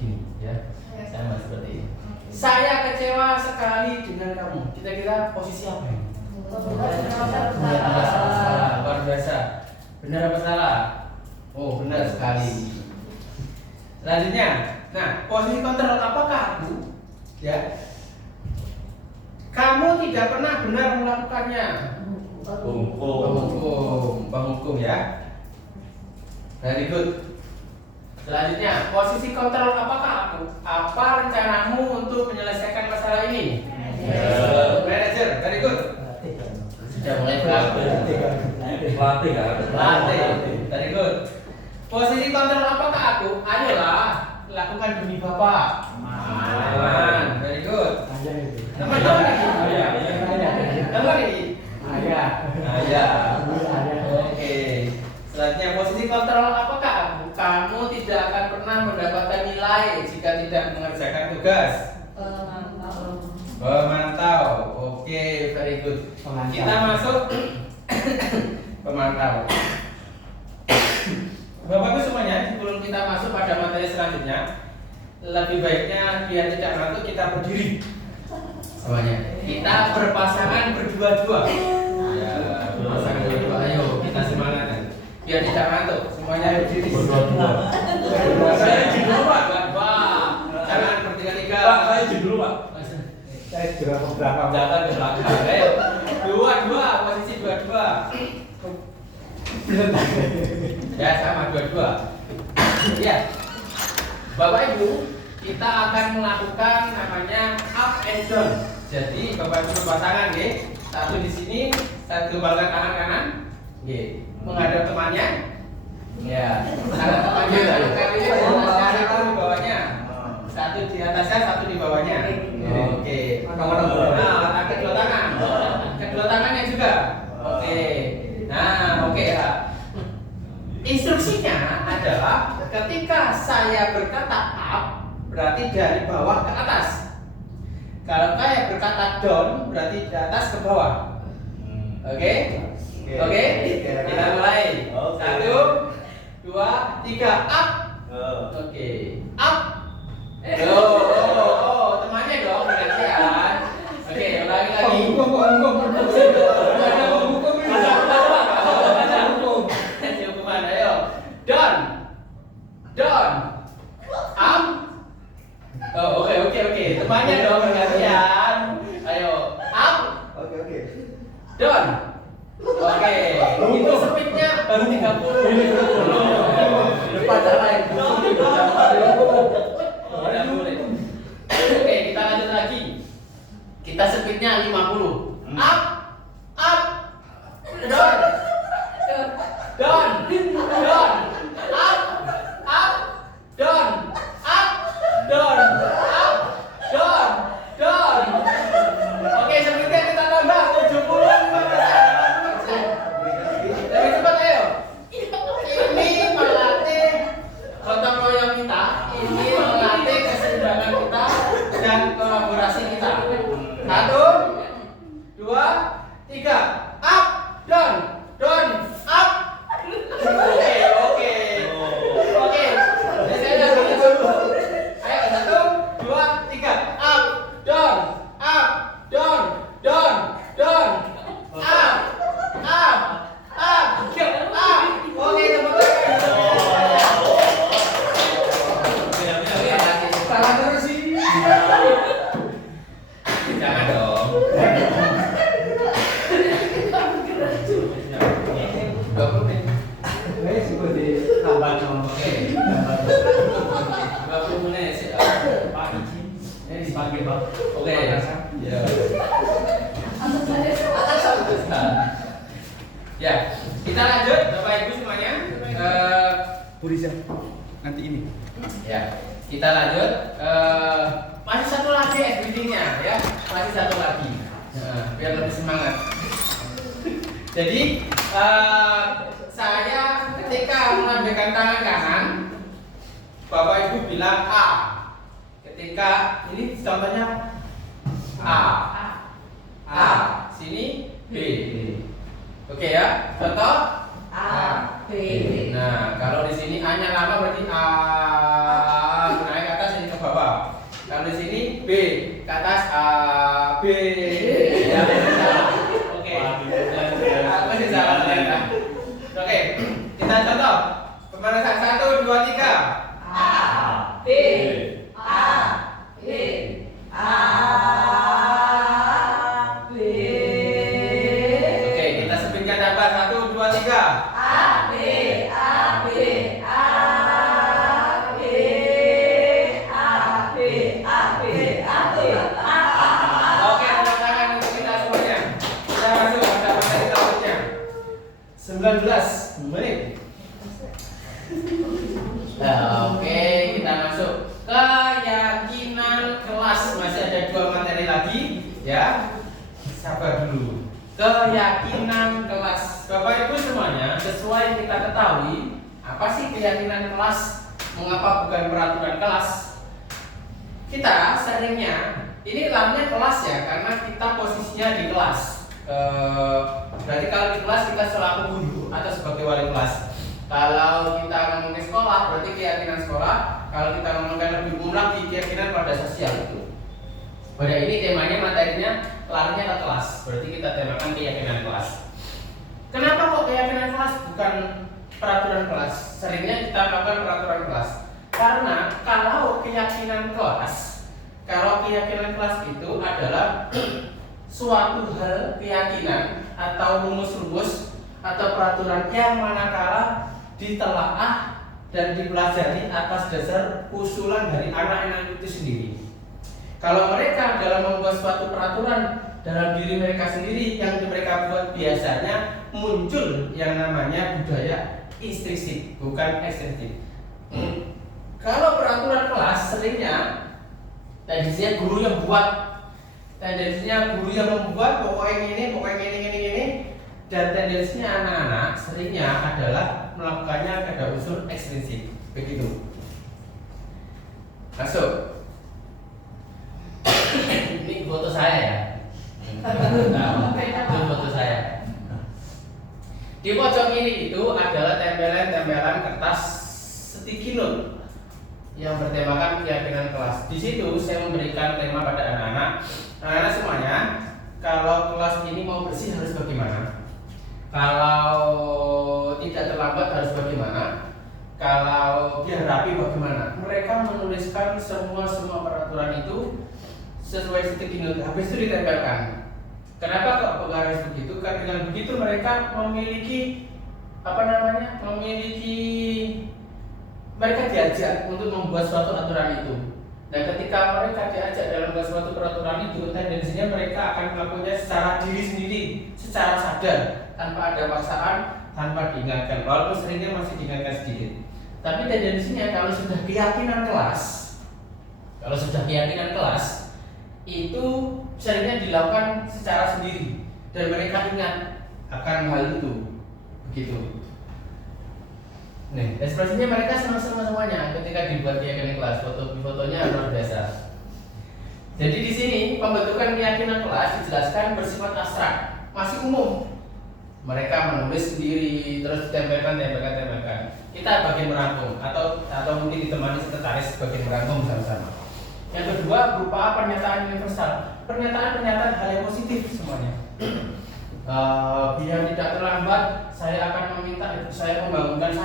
Gini ya, sama seperti ini. Saya kecewa sekali dengan kamu. Kira-kira posisi apa ini? Luar biasa. Benar apa salah? Oh, benar sekali. Selanjutnya, nah, posisi kontrol apakah aku? Ya. Kamu tidak pernah benar melakukannya. Penghukum ya. Very good. Selanjutnya, posisi kontrol apakah aku? Apa rencanamu untuk menyelesaikan masalah ini? Manager, very good. Sudah mulai Pelatih kan? Very good. Posisi kontrol apakah aku? Ayolah, lakukan demi Bapak. Aman, very good. Teman-teman ini. Ayah. Oke. Selanjutnya, posisi kontrol apakah aku? Kamu tidak akan pernah mendapatkan nilai jika tidak mengerjakan tugas. Pemantau. Oke, very good. Kita masuk pemantau. Bapak Ibu semuanya, sebelum kita masuk pada materi selanjutnya, lebih baiknya biar tidak ngantuk kita berdiri semuanya. Kita berpasangan berdua-dua. Ya, berpasangan berdua. Ayo kita semangat. Biar tidak ngantuk. Semuanya berdiri. Berdua-dua. Saya izin dulu Pak. Jangan bertiga-tiga. Pak, saya izin dulu Pak. Saya juga beberapa. Jangan ke belakang. Ayo. Dua-dua, posisi dua-dua. Ya sama dua-dua. Ya. Bapak Ibu, kita akan melakukan namanya up and down. Jadi Bapak Ibu berpasangan ya. Satu di sini, satu kembangkan tangan kanan. Oke. Menghadap temannya. Ya. Tangan temannya tangan kiri di atasnya, satu di bawahnya. Satu di atasnya, satu di bawahnya. Oke. Nah, kedua tangan. Kedua tangannya juga. Oke. Nah, oke ya. Instruksinya adalah ketika saya berkata up, berarti dari bawah ke atas. Kalau saya berkata down, berarti dari atas ke bawah. Oke? Oke? Kita mulai. 1, 2, 3, up. Oke. Up. Oh, temannya dong, gantian. Oke, ulangi lagi. Hukuman, ayo. Down. Down. Up. Oh, oke. Temannya dong, gantian. Ayo. Up. Down. Oke. Itu speednya baru 30. Pacar lain. Oke, kita lanjut lagi. Kita speednya 50. Up, up, down, down, down, up, up, down, up, down, up, down, down. Oke, speednya kita tambah 75%. Lebih cepat ayo. Ini melatih gotong royong kita, ini melatih keseimbangan kita dan kolaborasi kita. 1, 2, 3, up, down, down, up. Oke. Saya lagi dulu. Ayo 1, 2, 3, up, down, up, down, down, down, up, up, up, up. Oke, teman-teman. Salah terus sih. Jangan dong. 20 menit. Seperti tambah nomor. Oke. 20 menit sih. Pagi sih. Ini dipakai Pak. Oke. Ya. Ya, kita lanjut Bapak Ibu semuanya. Burisa. Nanti ini. Ya, kita lanjut. Masih satu lagi activity-nya ya, masih satu lagi. Biar lebih semangat. Jadi saya ketika melambaikan tangan kanan, Bapak Ibu bilang A. Ketika ini contohnya A, sini B. Oke ya, contoh A, B. Nah, kalau di sini A-nya lama berarti A naik ke atas ini ke bawah. Kalau di sini B ke atas A, B. Ya, oke. Masih salah ya. Oke. Pemanasan 1, 2, 3. A, B, A, B, A, B. Oke, kita sebutkan apa? 1, 2, 3. A, B, A, B, A, B, A, B, A, B, A, B, A. Oke, tepuk tangan untuk kita semuanya. Kita masuk pada materi selanjutnya. 19 menit. Nah, oke, kita masuk keyakinan kelas. Masih ada 2 materi lagi, ya. Sabar dulu. Keyakinan kelas. Bapak Ibu semuanya, sesuai yang kita ketahui, apa sih keyakinan kelas? Mengapa bukan peraturan kelas? Kita seringnya, ini namanya kelas ya, karena kita posisinya di kelas. Berarti kalau di kelas kita selaku guru atau sebagai wali kelas. Kalau kita ngomongin sekolah, berarti keyakinan sekolah. Kalau kita ngomongin lebih umum lagi, keyakinan pada sosial itu. Pada ini temanya, materinya larinya ke kelas. Berarti kita temakan keyakinan kelas. Kenapa kok keyakinan kelas bukan peraturan kelas? Seringnya kita lakukan peraturan kelas. Karena kalau keyakinan kelas itu adalah suatu hal keyakinan atau rumus-rumus atau peraturan yang manakala ditelaah dan dipelajari atas dasar usulan dari anak-anak itu sendiri. Kalau mereka dalam membuat suatu peraturan dalam diri mereka sendiri yang mereka buat, biasanya muncul yang namanya budaya instruksi, bukan ekstrinsik. Kalau peraturan kelas seringnya tendensinya guru yang buat, tendensinya guru yang membuat pokoknya ini, dan tendensinya anak-anak seringnya adalah melakukannya pada unsur ekstrinsik. Begitu. Masuk. Ini foto saya ya. Itu foto saya. Di pojok kiri itu adalah tempelan-tempelan kertas sticky note yang bertemakan keyakinan kelas. Di situ saya memberikan tema pada anak-anak. Anak-anak semuanya, kalau kelas ini mau bersih harus bagaimana? Kalau tidak terlambat harus bagaimana? Kalau biar rapi bagaimana? Mereka menuliskan semua peraturan itu sesuai sticky note. Habis itu ditempelkan. Kenapa kok harus begitu? Karena dengan begitu mereka memiliki mereka diajak untuk membuat suatu aturan itu. Dan ketika mereka diajak dalam membuat suatu peraturan itu, tendensinya mereka akan melakukannya secara diri sendiri, secara sadar, tanpa ada paksaan, tanpa diingatkan. Walaupun seringnya masih diingatkan sedikit. Tapi tendensinya kalau sudah keyakinan kelas, itu seringnya dilakukan secara sendiri dan mereka ingat akan hal itu. Begitu. Nih, ekspresinya mereka senang-senang semuanya ketika dibuat keyakinan kelas. Fotonya luar biasa. Jadi di sini pembentukan keyakinan kelas dijelaskan bersifat abstrak, masih umum. Mereka menulis sendiri terus ditempelkan. Kita bagian merangkum atau mungkin ditemani sekretaris bagian merangkum bersama-sama. Yang kedua berupa pernyataan universal, pernyataan hal yang positif semuanya. Biar tidak terlambat, saya akan meminta ibu saya membangunkan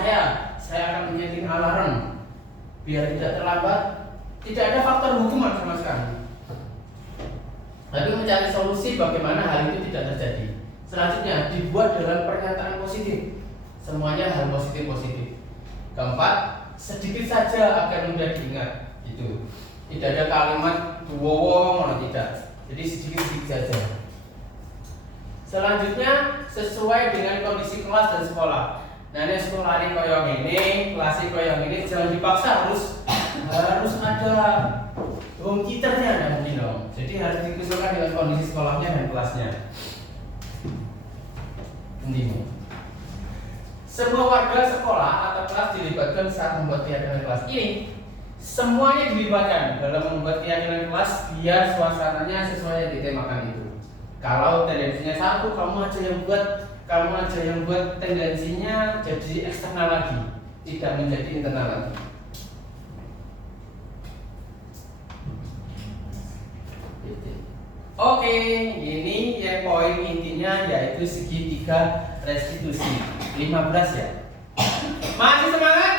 saya akan menyeting alarm. Biar tidak terlambat, tidak ada faktor hukuman sama sekali. Tapi mencari solusi bagaimana hal itu tidak terjadi. Selanjutnya dibuat dalam pernyataan positif, semuanya hal positif. Keempat, sedikit saja agar mudah diingat. Itu tidak ada kalimat duwowo, tidak. Jadi sedikit saja. Selanjutnya sesuai dengan kondisi kelas dan sekolah. Nah ini sekolah ini koyong ini, kelas koyong ini, jangan dipaksa harus ada home theaternya mungkin dong. Jadi harus disesuaikan dengan kondisi sekolahnya dan kelasnya. Penting. Semua warga sekolah atau kelas dilibatkan saat membuat keyakinan kelas ini. Semuanya dilibatkan dalam membuat keyakinan kelas biar suasananya sesuai yang ditemakan itu. Kalau tendensinya satu, kamu aja yang buat, tendensinya jadi eksternal lagi, tidak menjadi internal lagi. Oke, ini yang poin intinya yaitu segitiga restitusi 15 ya. Masih semangat?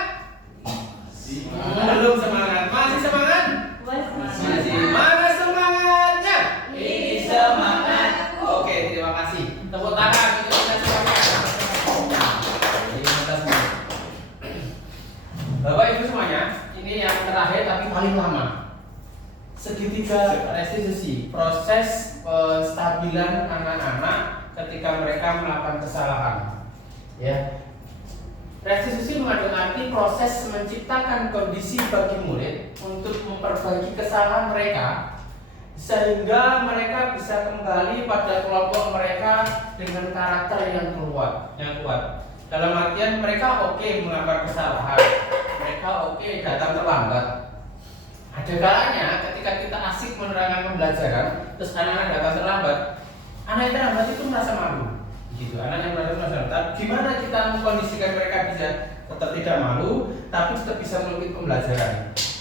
Bapak Ibu semuanya, ini yang terakhir tapi paling lama. Segitiga restitusi, proses stabilan anak-anak ketika mereka melakukan kesalahan. Ya. Restitusi mengandung arti proses menciptakan kondisi bagi murid untuk memperbaiki kesalahan mereka sehingga mereka bisa kembali pada kelompok mereka dengan karakter yang kuat. Dalam artian mereka oke melakukan kesalahan, mereka oke datang terlambat. Ada kalanya ketika kita asik menerangkan pembelajaran, terus anak-anak datang terlambat, anak yang terlambat itu merasa malu. Gitu, anak yang merasa malu. Gimana kita mengkondisikan mereka bisa tetap tidak malu, tapi tetap bisa mengikuti pembelajaran?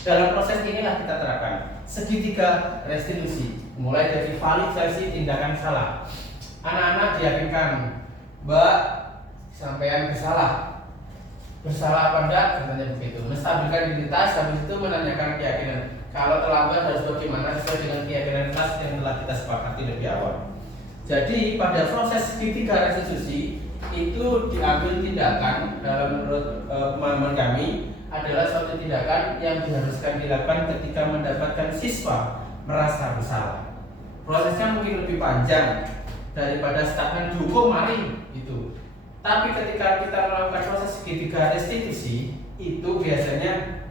Dalam proses inilah kita terapkan segitiga restitusi, mulai dari validasi tindakan salah. Anak-anak diyakinkan, Mbak, sampean bersalah apa enggak? Katanya begitu. Menstabilkan identitas, habis itu menanyakan keyakinan. Kalau terlambat harus bagaimana sesuai dengan keyakinan kelas yang telah kita sepakati lebih awal. Jadi pada proses segitiga restitusi itu diambil tindakan dalam menurut pemahaman kami adalah suatu tindakan yang diharuskan dilakukan ketika mendapatkan siswa merasa bersalah. Prosesnya mungkin lebih panjang daripada statement dihukum mari gitu. Tapi ketika kita melakukan proses segitiga restitusi itu biasanya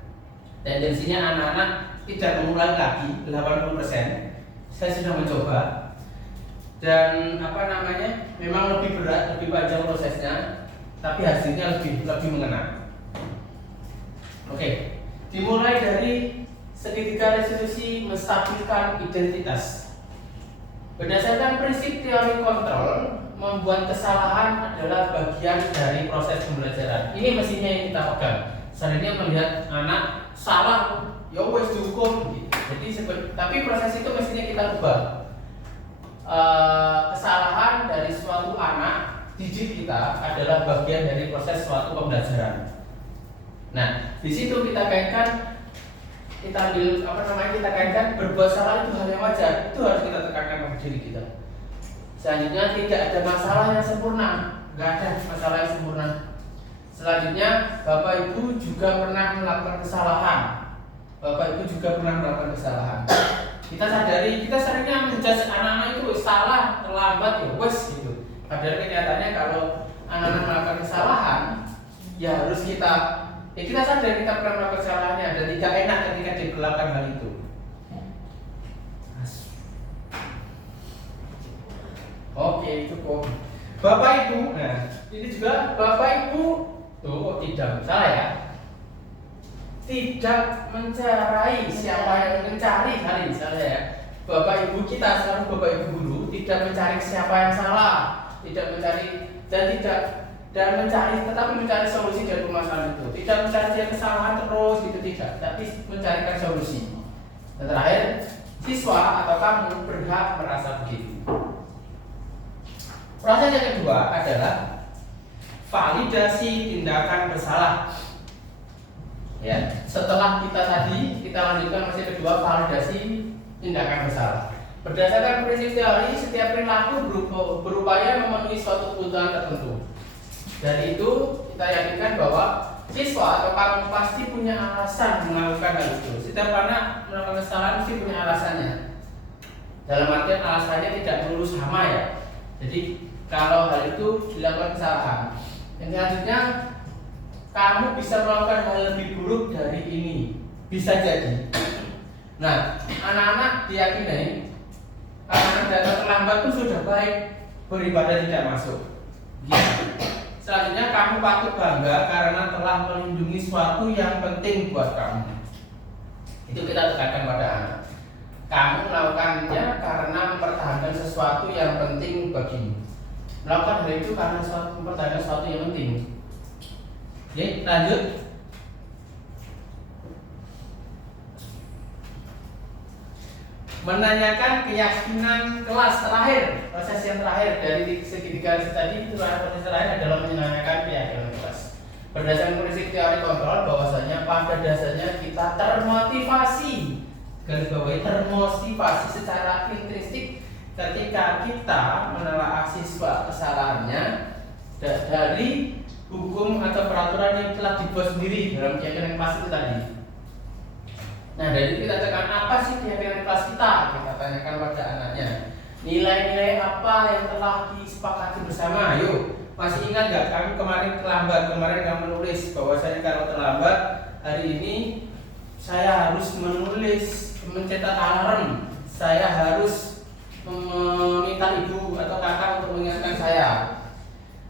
tendensinya anak-anak tidak mengulangi lagi 80%. Saya sudah mencoba dan memang lebih berat, lebih panjang prosesnya, tapi hasilnya lebih mengena. Oke, dimulai dari segitiga restitusi menstabilkan identitas. Berdasarkan prinsip teori kontrol, membuat kesalahan adalah bagian dari proses pembelajaran. Ini mestinya yang kita pegang. Seandainya melihat anak salah, ya wes dihukum. Gitu. Tapi proses itu mestinya kita ubah. Kesalahan dari suatu anak didik kita adalah bagian dari proses suatu pembelajaran. Nah, di situ kita kaitkan, kita kaitkan berbuat salah itu hal yang wajar. Itu harus kita tekankan pada diri kita. Selanjutnya tidak ada masalah yang sempurna, nggak ada masalah yang sempurna. Selanjutnya Bapak Ibu juga pernah melakukan kesalahan. Kita sadari, kita seringnya menjudge anak-anak itu salah, terlambat ya wes gitu. Padahal kenyataannya kalau anak-anak melakukan kesalahan, ya harus kita sadar kita pernah melakukan kesalahannya dan tidak enak ketika diperlakukan hal itu. Oke, cukup. Bapak Ibu, nah ini juga Bapak Ibu tidak salah ya. Tidak mencari siapa yang mencari hari salah ya. Bapak Ibu kita selalu Bapak Ibu guru tidak mencari siapa yang salah, tidak mencari tetapi mencari solusi dari permasalahan itu. Tidak mencari kesalahan terus gitu tidak, tapi mencarikan solusi. Dan terakhir, siswa atau kamu berhak merasa begitu. Proses yang kedua adalah validasi tindakan bersalah. Ya, setelah kita lanjutkan proses kedua, validasi tindakan bersalah. Berdasarkan prinsip teori, setiap perilaku berupaya memenuhi suatu kebutuhan tertentu. Dari itu kita yakinkan bahwa siswa atau kamu pasti punya alasan melakukan hal itu. Setiap anak melakukan kesalahan pasti punya alasannya. Dalam artian alasannya tidak melulu sama ya. Jadi kalau hal itu dilakukan kesalahan, yang selanjutnya kamu bisa melakukan hal lebih buruk dari ini, bisa jadi. Nah, anak-anak diyakini anak-anak datang terlambat pun sudah baik, beribadah tidak masuk. Gitu. Selanjutnya kamu patut bangga karena telah melindungi sesuatu yang penting buat kamu. Itu kita tekankan pada anak. Kamu melakukannya karena mempertahankan sesuatu yang penting bagimu. Melakukan hal itu karena mempertahankan sesuatu yang penting. Oke, lanjut. Menanyakan keyakinan kelas terakhir, proses yang terakhir dari segitiga tadi itu proses terakhir adalah menanyakan keyakinan kelas. Berdasarkan prinsip teori kontrol bahwasanya pada dasarnya kita termotivasi, garis bawahi termotivasi secara intrinsik ketika kita menelaah siswa kesalahannya dari hukum atau peraturan yang telah dibuat sendiri dalam keyakinan kelas itu tadi. Nah, dari itu kita tekan apa sih keyakinan kelas kita? Kita tanyakan pada anaknya. Nilai-nilai apa yang telah disepakati bersama? Ayo, masih ingat gak kami kemarin terlambat? Kemarin kamu menulis bahwasanya kalau terlambat hari ini saya harus menulis, mencetak alarm. Saya harus meminta ibu atau kakak untuk mengingatkan saya.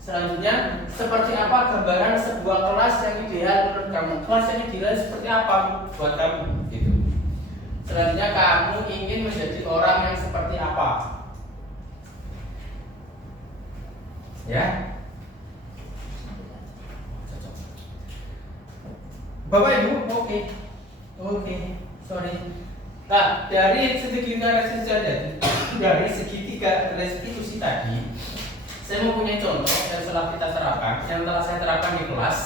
Selanjutnya, seperti apa gambaran sebuah kelas yang ideal menurut kamu? Kelas yang ideal seperti apa buat kamu? Gitu. Selanjutnya, kamu ingin menjadi orang yang seperti apa? Ya. Bapak Ibu, oke, sorry. Nah, dari segitiga restitusi tadi, saya mempunyai contoh yang telah kita terapkan, yang telah saya terapkan di kelas,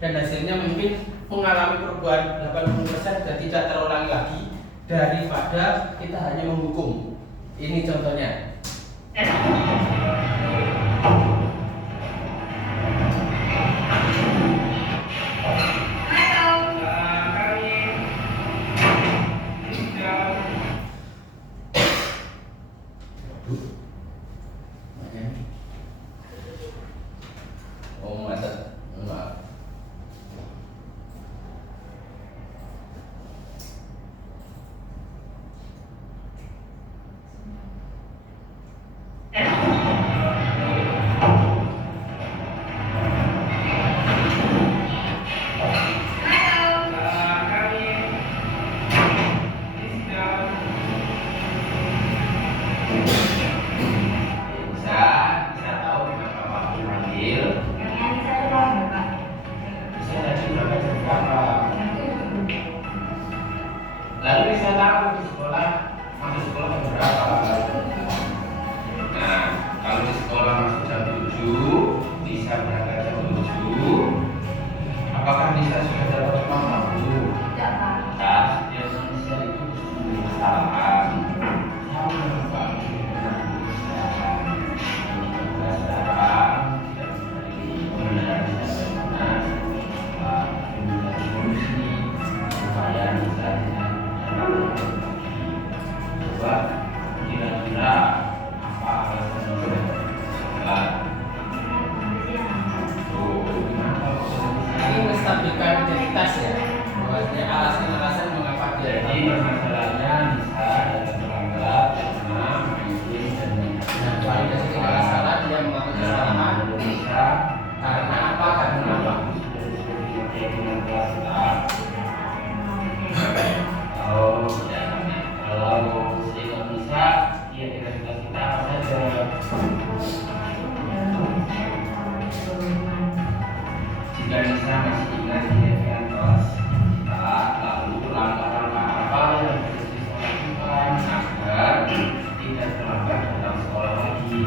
dan hasilnya mungkin mengalami perubahan 80% dan tidak terulang lagi daripada kita hanya menghukum. Ini contohnya. Oh, mantap. Maaf. Bisa tahu kenapa Pak dipanggil? Bisa tadi berapa jam berapa? Lalu bisa tahu di sekolah masuk sekolah jam berapa? Nah, kalau di sekolah masuk jam 7, bisa berangkat jam 7. Apakah bisa sudah dapat uang saku? Tidak, dia Indonesia itu kesalahan. Kira-kira apa alasan ini menstabilkan identitas ya, bahwasanya alasan-alasan mengapa jadi masalahnya bisa dan terlambat karena mungkin dan validasi tidak salah dia mengaku kesalahan bisa karena apa oh ya, kalau tidak bisa ya identitas kita apa saja. Jika Nisa masih ingat kegiatan kelas kita, lalu langkah-langkah apa yang harus dilakukan agar tidak terlambat datang sekolah lagi?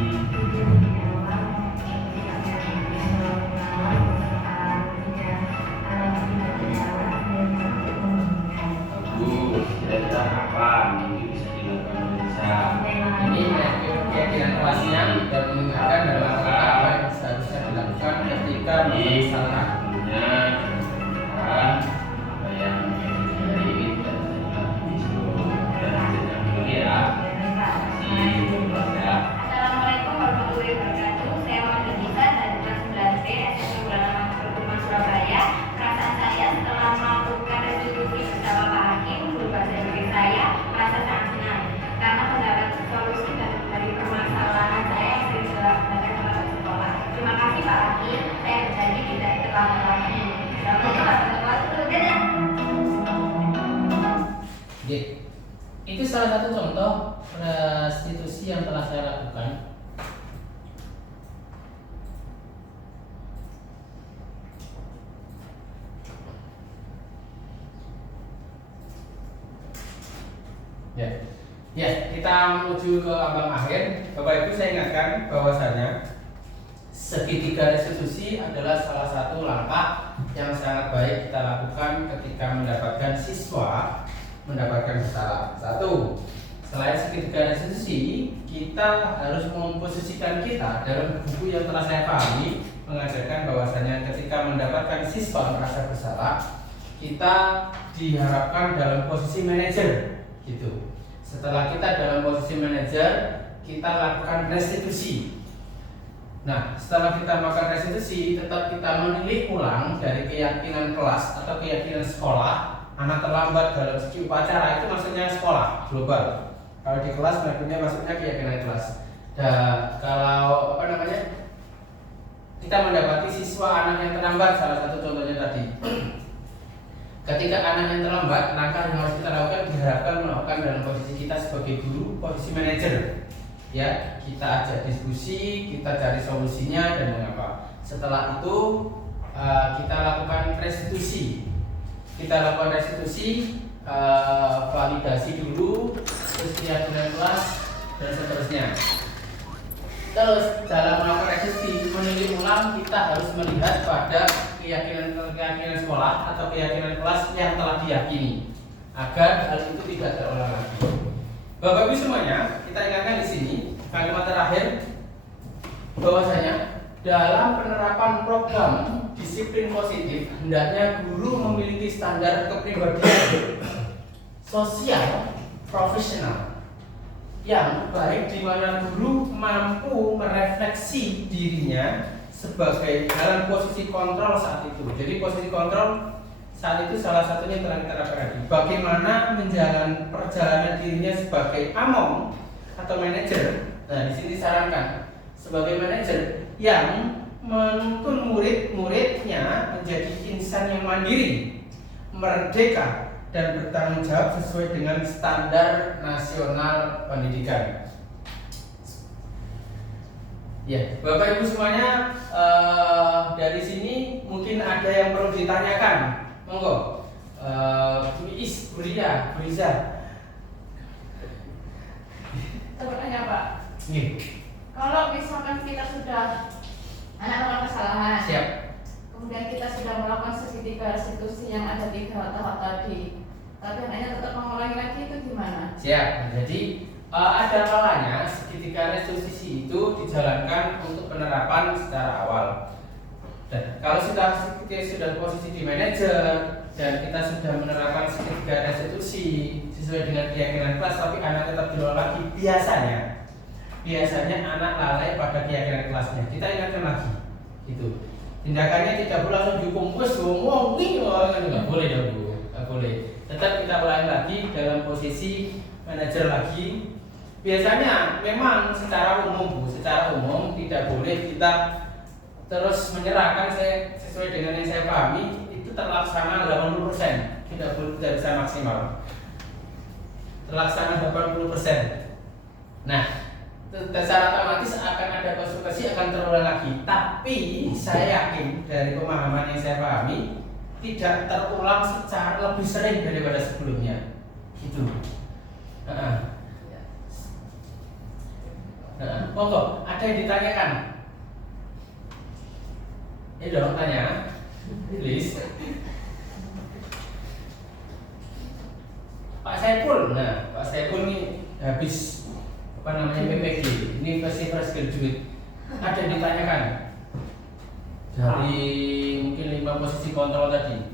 Bagus, kira-kira apa mungkin bisa dilakukan Nisa? Ini kegiatan kelasnya dan mengingatkan dalam apa yang seharusnya dilakukan ketika misalnya apa yang terjadi dan Assalamualaikum warahmatullahi wabarakatuh. Saya Muhammad Nisa dari kelas 9B SMP Ulama Pertumbuhan Surabaya. Perasaan saya setelah melakukan restitusi bersama Pak Hakim, guru bahasa Inggris saya merasa sangat senang karena mendapat solusi dari permasalahan saya yang sering belajar kepada sekolah. Terima kasih Pak Hakim. Saya berjanji tidak terlambat lagi. Assalamualaikum warahmatullahi wabarakatuh. Dadah. Itu salah satu contoh restitusi yang telah saya lakukan. Ya, kita menuju ke abang akhir. Bapak Ibu, saya ingatkan bahwasanya segitiga restitusi adalah salah satu langkah yang sangat baik kita lakukan ketika mendapatkan siswa mendapatkan bersalah. Satu, selain segitiga restitusi, kita harus memposisikan kita dalam buku yang telah saya pahami mengajarkan bahwasanya ketika mendapatkan siswa merasa bersalah, kita diharapkan dalam posisi manajer, gitu. Setelah kita dalam posisi manajer, kita lakukan restitusi. Nah, setelah kita melakukan restitusi, tetap kita menilik ulang dari keyakinan kelas atau keyakinan sekolah. Anak terlambat dalam segi upacara itu maksudnya sekolah global. Kalau di kelas maksudnya keyakinan kelas. Dan kalau kita mendapati siswa anak yang terlambat, salah satu contohnya tadi. Ketika anak yang terlambat, langkah yang harus kita lakukan diharapkan melakukan dalam posisi kita sebagai guru, posisi manajer. Ya, kita ajak diskusi, kita cari solusinya dan mengapa. Setelah itu kita lakukan restitusi. Validasi dulu, terus keyakinan kelas dan seterusnya. Terus dalam melakukan restitusi menilik ulang, kita harus melihat pada keyakinan sekolah atau keyakinan kelas yang telah diyakini agar hal itu tidak terulang lagi. Bapak Ibu semuanya, kita ingatkan di sini kalimat terakhir bahwasanya dalam penerapan program disiplin positif hendaknya guru memiliki standar kepribadian sosial profesional yang baik, di mana guru mampu merefleksi dirinya sebagai dalam posisi kontrol saat itu. Jadi posisi kontrol saat itu salah satunya telah kita lakukan. Bagaimana menjalankan perjalanan dirinya sebagai among atau manajer. Nah, di sini disarankan sebagai manajer yang menuntun murid-muridnya menjadi insan yang mandiri, merdeka, dan bertanggung jawab sesuai dengan standar nasional pendidikan. Ya, Bapak Ibu semuanya, dari sini mungkin ada yang perlu ditanyakan. Monggo, Bu Is, Bu Ria, Bu Riza. Sebenarnya Pak, Nih, kalau misalkan kita sudah anak melakukan kesalahan, siap. kemudian kita sudah melakukan segitiga restitusi yang ada 3 tahap tadi, tapi anaknya tetap mengulangi lagi, itu gimana? Siap. Jadi ada kalanya segitiga restitusi itu dijalankan untuk penerapan secara awal. Dan kalau kita sudah posisi di manajer dan kita sudah menerapkan segitiga restitusi sesuai dengan keyakinan kelas, tapi anak tetap diulang lagi, biasanya anak lalai pada keyakinan kelasnya. Kita ingatkan lagi, gitu. Tindakannya tidak boleh langsung dihukum, nggak boleh dong, Bu. Nggak boleh. Tetap kita ulangi lagi dalam posisi manajer lagi. Biasanya memang secara umum, Bu, tidak boleh kita terus menyerahkan. Saya sesuai dengan yang saya pahami itu terlaksana 80%, tidak bisa maksimal. Terlaksana 80%. Nah, secara otomatis akan ada konsultasi, akan terulang lagi. Tapi saya yakin dari pemahaman yang saya pahami tidak terulang secara lebih sering daripada sebelumnya. Gitu. Monggo, ada yang ditanyakan? Ini dong tanya, please. Pak Saiful, Pak Saiful ini habis PPG, ini pasti fresh graduate. Ada yang ditanyakan dari mungkin 5 posisi kontrol tadi.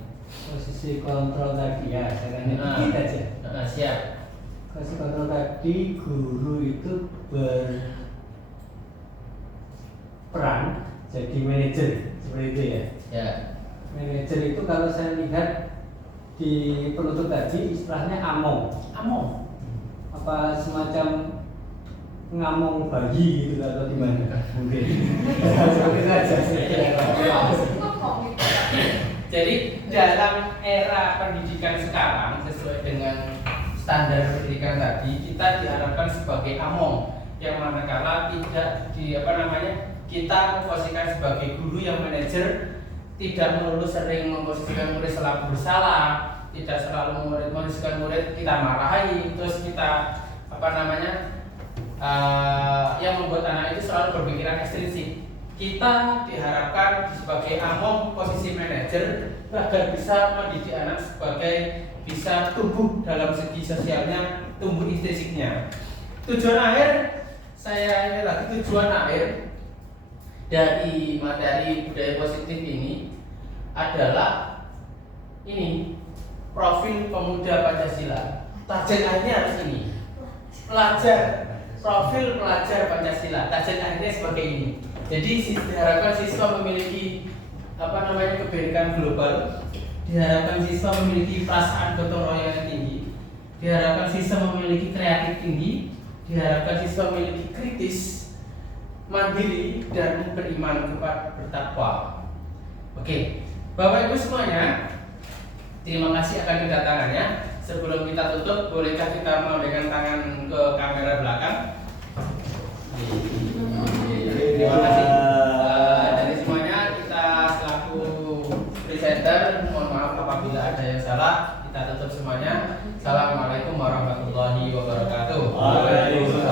Posisi kontrol tadi ya, saya tanya dikit aja. Siap. Posisi kontrol tadi, guru itu berperan jadi manajer, seperti itu ya. Ya. Manajer itu kalau saya lihat di penutup tadi istilahnya among. Apa semacam ngamong bayi gitu atau gimana? Mungkin. Seperti itu aja. Jadi dalam era pendidikan sekarang sesuai dengan standar pendidikan tadi, kita diharapkan sebagai among yang manakala tidak kita memposisikan sebagai guru yang manajer, tidak melulu sering memposisikan murid selalu bersalah, tidak selalu memposisikan murid kita marahi, terus kita yang membuat anak itu selalu berpikiran ekstrinsik. Kita diharapkan sebagai among posisi manajer agar bisa mendidik anak sebagai bisa tumbuh dalam segi sosialnya, tumbuh intrinsiknya. Tujuan akhir dari materi budaya positif ini adalah ini profil pemuda Pancasila. Target akhirnya harus ini. Profil pelajar Pancasila. Target akhirnya sebagai ini. Jadi diharapkan siswa memiliki kebinekaan global, diharapkan siswa memiliki perasaan gotong royong yang tinggi, diharapkan siswa memiliki kreatif tinggi, diharapkan siswa memiliki kritis, mandiri, dan beriman kepada bertakwa. Oke, Bapak Ibu semuanya, terima kasih akan kedatangannya. Sebelum kita tutup, bolehkah kita melambaikan tangan ke kamera belakang? Terima kasih. Dari semuanya, kita selaku presenter, mohon maaf apabila ada yang salah. Kita tutup semuanya. Assalamualaikum warahmatullahi wabarakatuh. Waalaikumsalam.